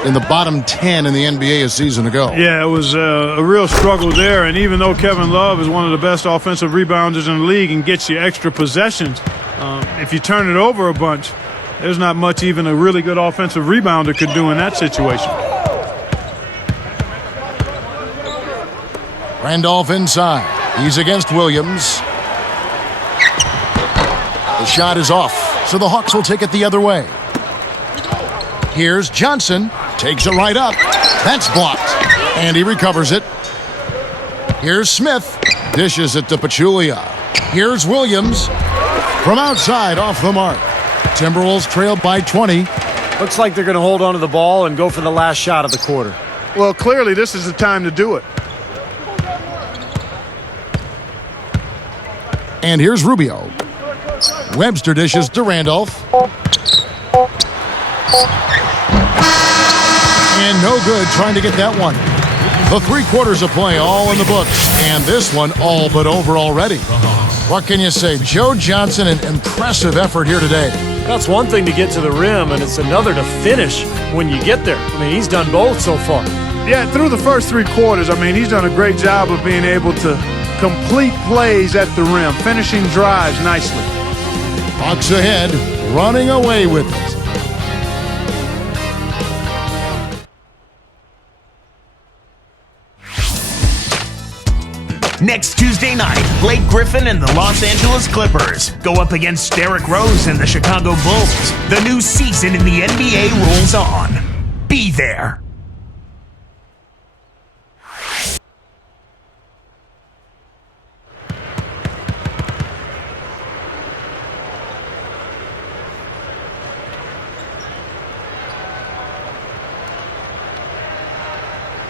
in the bottom 10 in the NBA a season ago. Yeah, it was a real struggle there, and even though Kevin Love is one of the best offensive rebounders in the league and gets you extra possessions, if you turn it over a bunch, there's not much even a really good offensive rebounder could do in that situation. Randolph inside. He's against Williams. The shot is off, so the Hawks will take it the other way. Here's Johnson. Takes it right up. That's blocked. And he recovers it. Here's Smith. Dishes it to Pachulia. Here's Williams. From outside, off the mark. Timberwolves trailed by 20. Looks like they're going to hold on to the ball and go for the last shot of the quarter. Well, clearly this is the time to do it. And here's Rubio. Webster dishes to Randolph. And no good trying to get that one. The 3 quarters of play all in the books. And this one all but over already. What can you say? Joe Johnson, an impressive effort here today. That's one thing to get to the rim, and it's another to finish when you get there. I mean, he's done both so far. Yeah, through the first 3 quarters, I mean, he's done a great job of being able to complete plays at the rim, finishing drives nicely. Hawks ahead, running away with it. Next Tuesday night, Blake Griffin and the Los Angeles Clippers go up against Derrick Rose and the Chicago Bulls. The new season in the NBA rolls on. Be there.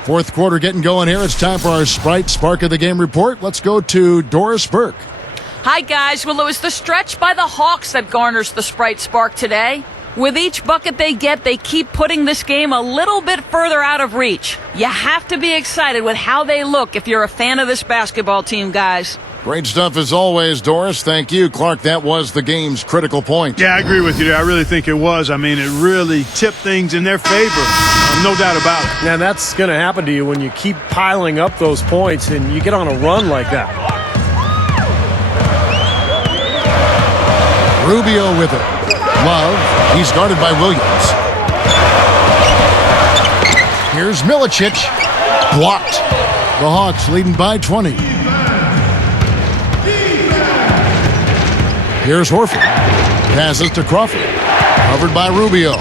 Fourth quarter getting going here. It's time for our Sprite Spark of the Game report. Let's go to Doris Burke. Hi, guys. Well, it was the stretch by the Hawks that garners the Sprite Spark today. With each bucket they get, they keep putting this game a little bit further out of reach. You have to be excited with how they look if you're a fan of this basketball team, guys. Great stuff as always, Doris. Thank you. Clark, that was the game's critical point. Yeah, I agree with you there. I really think it was. I mean, it really tipped things in their favor. No doubt about it. Yeah, that's going to happen to you when you keep piling up those points and you get on a run like that. Rubio with it. Love. He's guarded by Williams. Here's Milicic. Blocked. The Hawks leading by 20. Here's Horford. Passes to Crawford. Covered by Rubio.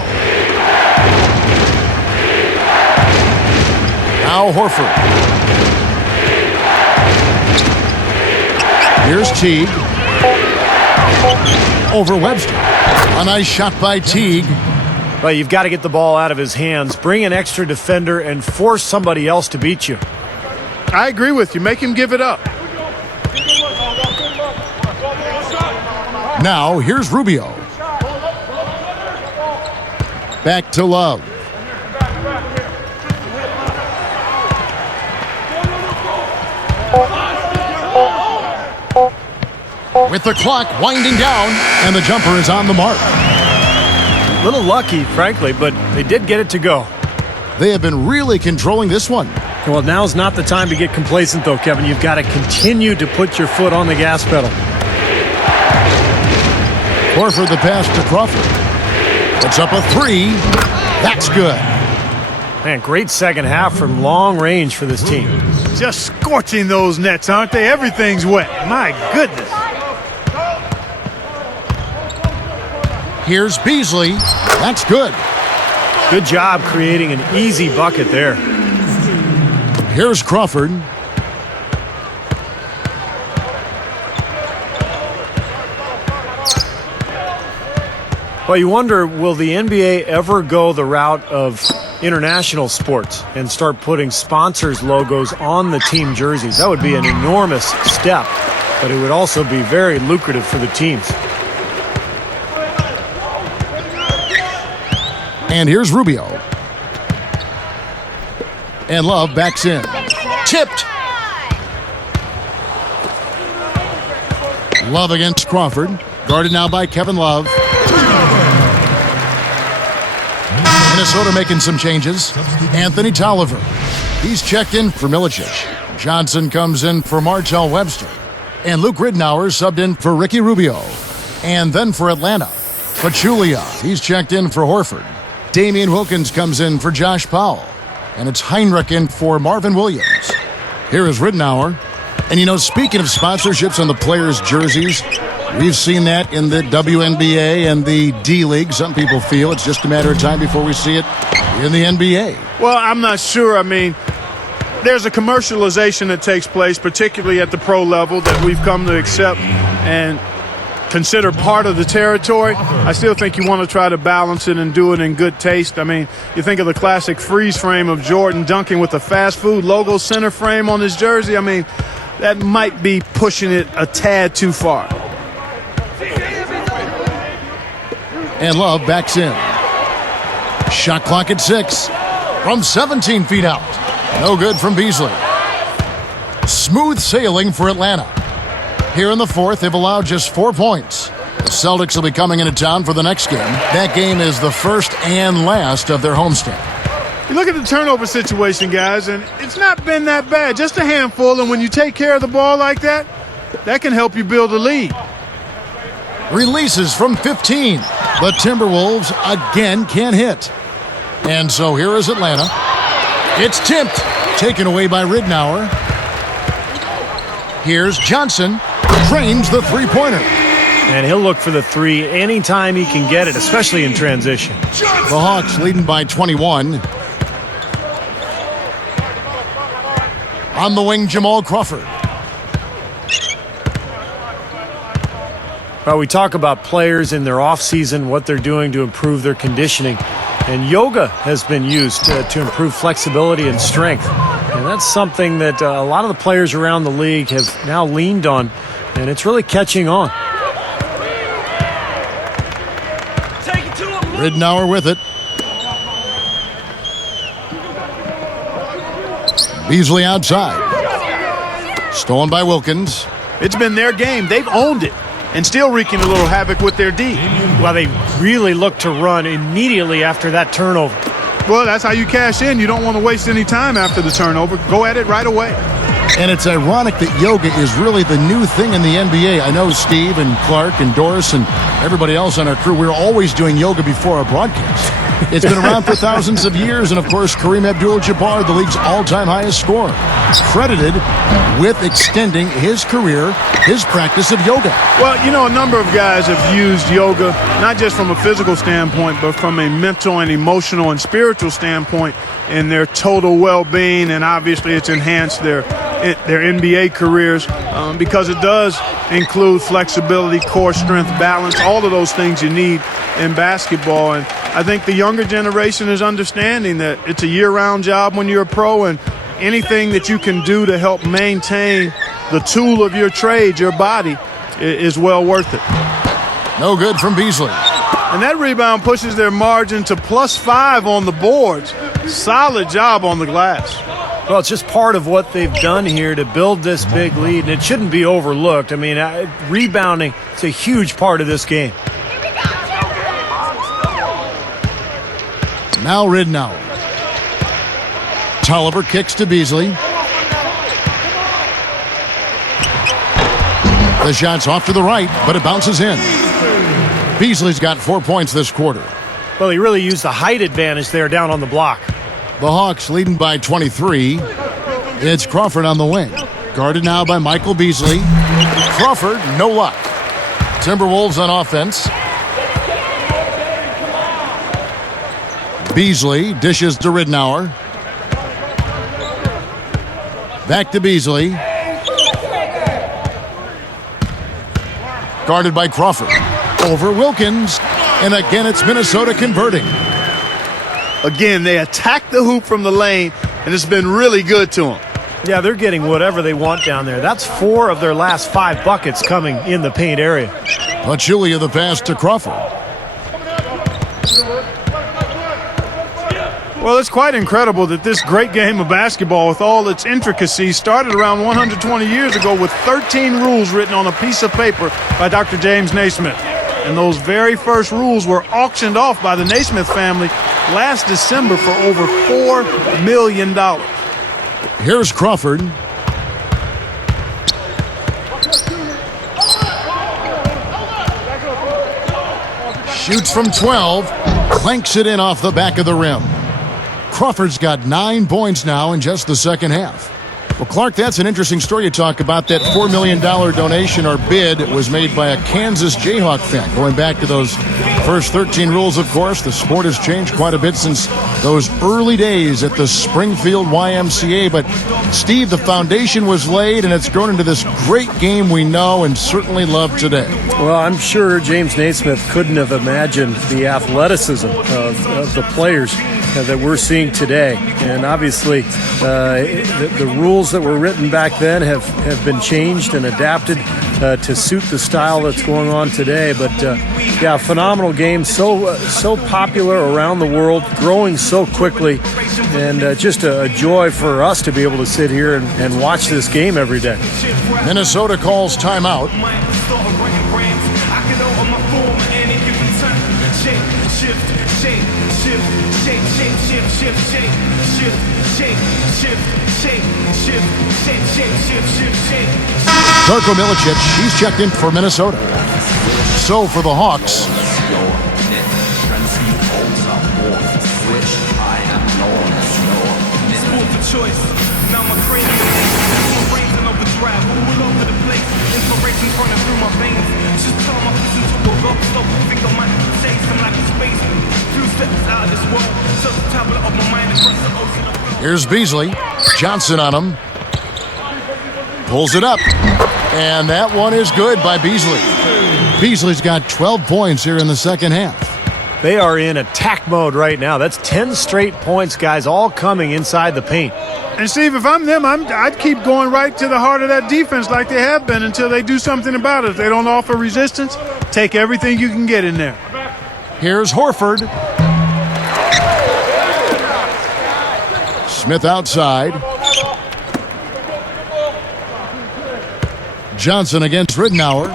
Now Horford. Here's Teague. Over Webster. A nice shot by Teague. Well, you've got to get the ball out of his hands, bring an extra defender, and force somebody else to beat you. I agree with you. Make him give it up. Now, here's Rubio. Back to Love. With the clock winding down, and the jumper is on the mark. A little lucky, frankly, but they did get it to go. They have been really controlling this one. Well, now's not the time to get complacent, though, Kevin. You've got to continue to put your foot on the gas pedal. Horford the pass to Crawford. Puts up a three. That's good. Man, great second half from long range for this team. Just scorching those nets, aren't they? Everything's wet. My goodness. Here's Beasley. That's good. Good job creating an easy bucket there. Here's Crawford. Well, you wonder, will the NBA ever go the route of international sports and start putting sponsors' logos on the team jerseys? That would be an enormous step, but it would also be very lucrative for the teams. And here's Rubio. And Love backs in. Tipped. Love against Crawford. Guarded now by Kevin Love. Minnesota making some changes. Anthony Tolliver. He's checked in for Milicic. Johnson comes in for Martell Webster. And Luke Ridnour subbed in for Ricky Rubio. And then for Atlanta, Pachulia. He's checked in for Horford. Damian Wilkins comes in for Josh Powell. And it's Heinrich in for Marvin Williams. Here is Ridnour. And, you know, speaking of sponsorships on the players' jerseys, we've seen that in the WNBA and the D-League. Some people feel it's just a matter of time before we see it in the NBA. Well, I'm not sure. I mean, there's a commercialization that takes place, particularly at the pro level, that we've come to accept and consider part of the territory. I still think you want to try to balance it and do it in good taste. I mean, you think of the classic freeze frame of Jordan dunking with the fast food logo center frame on his jersey. I mean, that might be pushing it a tad too far. And Love backs in. Shot clock at 6. From 17 feet out. No good from Beasley. Smooth sailing for Atlanta. Here in the fourth, they've allowed just 4 points. The Celtics will be coming into town for the next game. That game is the first and last of their homestand. You look at the turnover situation, guys, and it's not been that bad. Just a handful, and when you take care of the ball like that, that can help you build a lead. Releases from 15. The Timberwolves again can't hit. And so here is Atlanta. It's tipped. Taken away by Ridnour. Here's Johnson. Drains the three-pointer. And he'll look for the three anytime he can get it, especially in transition. The Hawks leading by 21. On the wing, Jamal Crawford. Well, we talk about players in their offseason, what they're doing to improve their conditioning. And yoga has been used to improve flexibility and strength. And that's something that a lot of the players around the league have now leaned on, and it's really catching on. Ridnour with it. Beasley outside. Stolen by Wilkins. It's been their game. They've owned it and still wreaking a little havoc with their D. Well, they really look to run immediately after that turnover. Well, that's how you cash in. You don't want to waste any time after the turnover. Go at it right away. And it's ironic that yoga is really the new thing in the NBA. I know Steve and Clark and Doris and Everybody else on our crew, we're always doing yoga before our broadcast. It's been around for thousands of years, and of course, Kareem Abdul-Jabbar, the league's all-time highest scorer, credited with extending his career, his practice of yoga. Well, you know, a number of guys have used yoga, not just from a physical standpoint, but from a mental and emotional and spiritual standpoint in their total well-being, and obviously it's enhanced their NBA careers because it does include flexibility, core strength, balance, all of those things you need in basketball. And I think the younger generation is understanding that it's a year-round job when you're a pro, and anything that you can do to help maintain the tool of your trade, your body, is well worth it. No good from Beasley. And that rebound pushes their margin to +5 on the boards. Solid job on the glass. Well, it's just part of what they've done here to build this big lead, and it shouldn't be overlooked. I mean, rebounding is a huge part of this game. Now Ridnour. Tolliver kicks to Beasley. The shot's off to the right, but it bounces in. Beasley's got 4 points this quarter. Well, he really used the height advantage there down on the block. The Hawks leading by 23. It's Crawford on the wing. Guarded now by Michael Beasley. Crawford, no luck. Timberwolves on offense. Beasley dishes to Ridnour. Back to Beasley. Guarded by Crawford. Over Wilkins. And again, it's Minnesota converting. Again, they attack the hoop from the lane, and it's been really good to them. Yeah, they're getting whatever they want down there. That's 4 of their last 5 buckets coming in the paint area. Pachulia the pass to Crawford. Well, it's quite incredible that this great game of basketball, with all its intricacies, started around 120 years ago with 13 rules written on a piece of paper by Dr. James Naismith. And those very first rules were auctioned off by the Naismith family last December for over $4 million. Here's Crawford. Shoots from 12. Clanks it in off the back of the rim. Crawford's got 9 points now in just the second half. Well, Clark, that's an interesting story you talk about. That $4 million donation or bid was made by a Kansas Jayhawk fan. Going back to those first 13 rules, of course, the sport has changed quite a bit since those early days at the Springfield YMCA. But, Steve, the foundation was laid, and it's grown into this great game we know and certainly love today. Well, I'm sure James Naismith couldn't have imagined the athleticism of the players that we're seeing today. And obviously, the rules that were written back then have been changed and adapted to suit the style that's going on today. But yeah, phenomenal game, so popular around the world, growing so quickly, and just a joy for us to be able to sit here and watch this game every day. Minnesota calls timeout. Darko Milicic, he's checked in for Minnesota. So for the Hawks, here's Beasley. Johnson on him. Pulls it up. And that one is good by Beasley. Beasley's got 12 points here in the second half. They are in attack mode right now. That's 10 straight points, guys, all coming inside the paint. And, Steve, if I'm them, I'd keep going right to the heart of that defense like they have been until they do something about it. If they don't offer resistance, take everything you can get in there. Here's Horford. Smith outside. Johnson against Ridnour.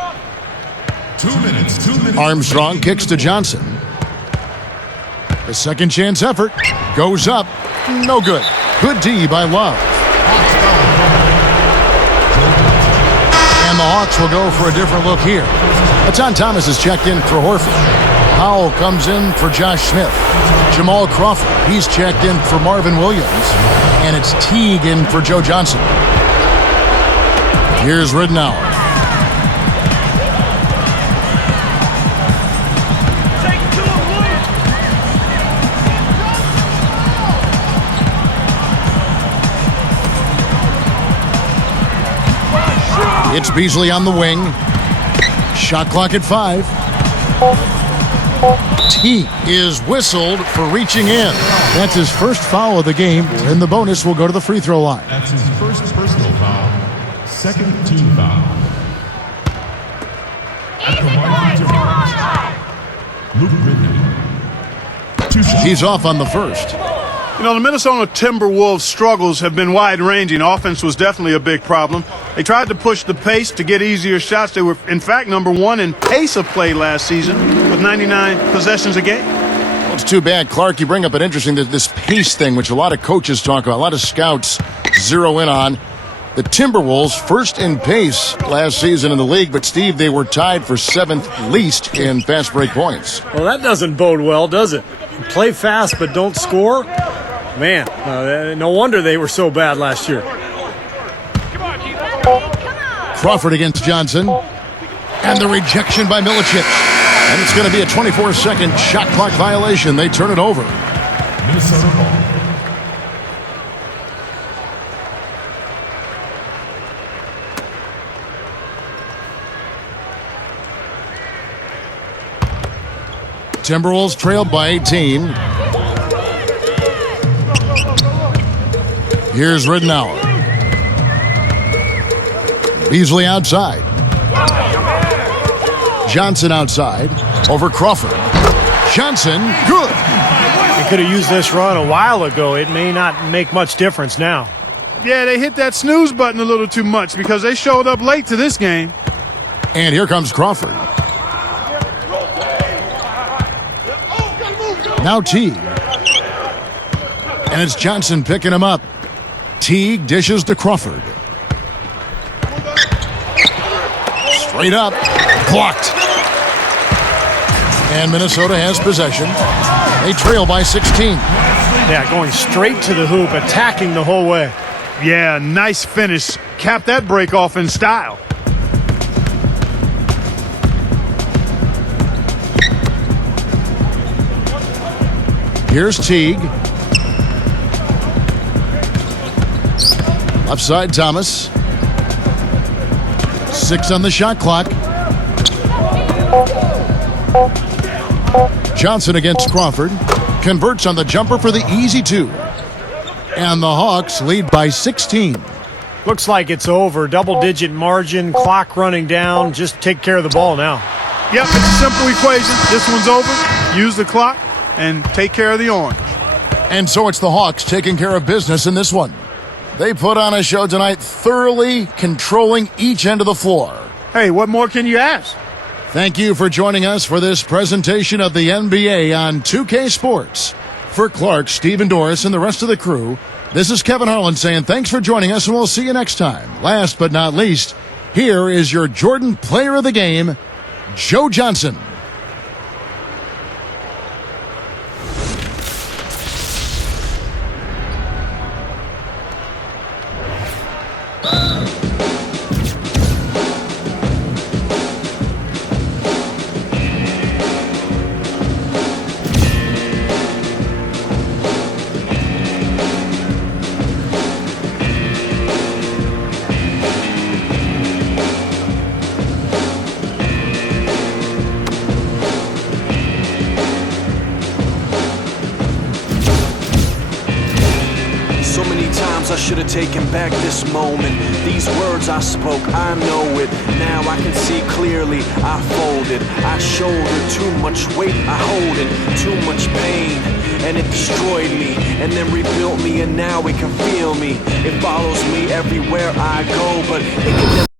2 minutes. Armstrong kicks to Johnson. The second chance effort goes up. No good. Good D by Love. And the Hawks will go for a different look here. John Thomas is checked in for Horford. Powell comes in for Josh Smith. Jamal Crawford, he's checked in for Marvin Williams. And it's Teague in for Joe Johnson. Here's Ridnour. It's Beasley on the wing. Shot clock at 5. Teague is whistled for reaching in. That's his first foul of the game, and the bonus will go to the free throw line. That's his first personal foul, second team foul. At the line for Timberwolves, Luke Ridnour. 2 shots. He's off on the first. You know, the Minnesota Timberwolves' struggles have been wide-ranging. Offense was definitely a big problem. They tried to push the pace to get easier shots. They were, in fact, number 1 in pace of play last season with 99 possessions a game. Well, it's too bad, Clark. You bring up an interesting this pace thing, which a lot of coaches talk about, a lot of scouts zero in on. The Timberwolves first in pace last season in the league, but Steve, they were tied for 7th least in fast break points. Well, that doesn't bode well, does it? Play fast but don't score? Man, no wonder they were so bad last year. Crawford against Johnson. And the rejection by Milicic. And it's going to be a 24-second shot clock violation. They turn it over. Minnesota ball. Timberwolves trailed by 18. Here's Ridnour. Beasley outside. Johnson outside. Over Crawford. Johnson, good. They could have used this run a while ago. It may not make much difference now. Yeah, they hit that snooze button a little too much because they showed up late to this game. And here comes Crawford. Now Teague. And it's Johnson picking him up. Teague dishes to Crawford. Straight up. Blocked. And Minnesota has possession. They trail by 16. Yeah, going straight to the hoop, attacking the whole way. Yeah, nice finish. Cap that break off in style. Here's Teague. Left side, Thomas. 6 on the shot clock. Johnson against Crawford. Converts on the jumper for the easy 2. And the Hawks lead by 16. Looks like it's over. Double-digit margin, clock running down. Just take care of the ball now. Yep, it's a simple equation. This one's over. Use the clock and take care of the orange. And so it's the Hawks taking care of business in this one. They put on a show tonight, thoroughly controlling each end of the floor. Hey, what more can you ask? Thank you for joining us for this presentation of the NBA on 2K Sports. For Clark, Stephen Doris, and the rest of the crew, this is Kevin Harlan saying thanks for joining us, and we'll see you next time. Last but not least, here is your Jordan Player of the Game, Joe Johnson. I should have taken back this moment. These words I spoke, I know it. Now I can see clearly. I folded, I shouldered too much weight. I hold it, too much pain, and it destroyed me, and then rebuilt me, and now it can feel me. It follows me everywhere I go, but it can never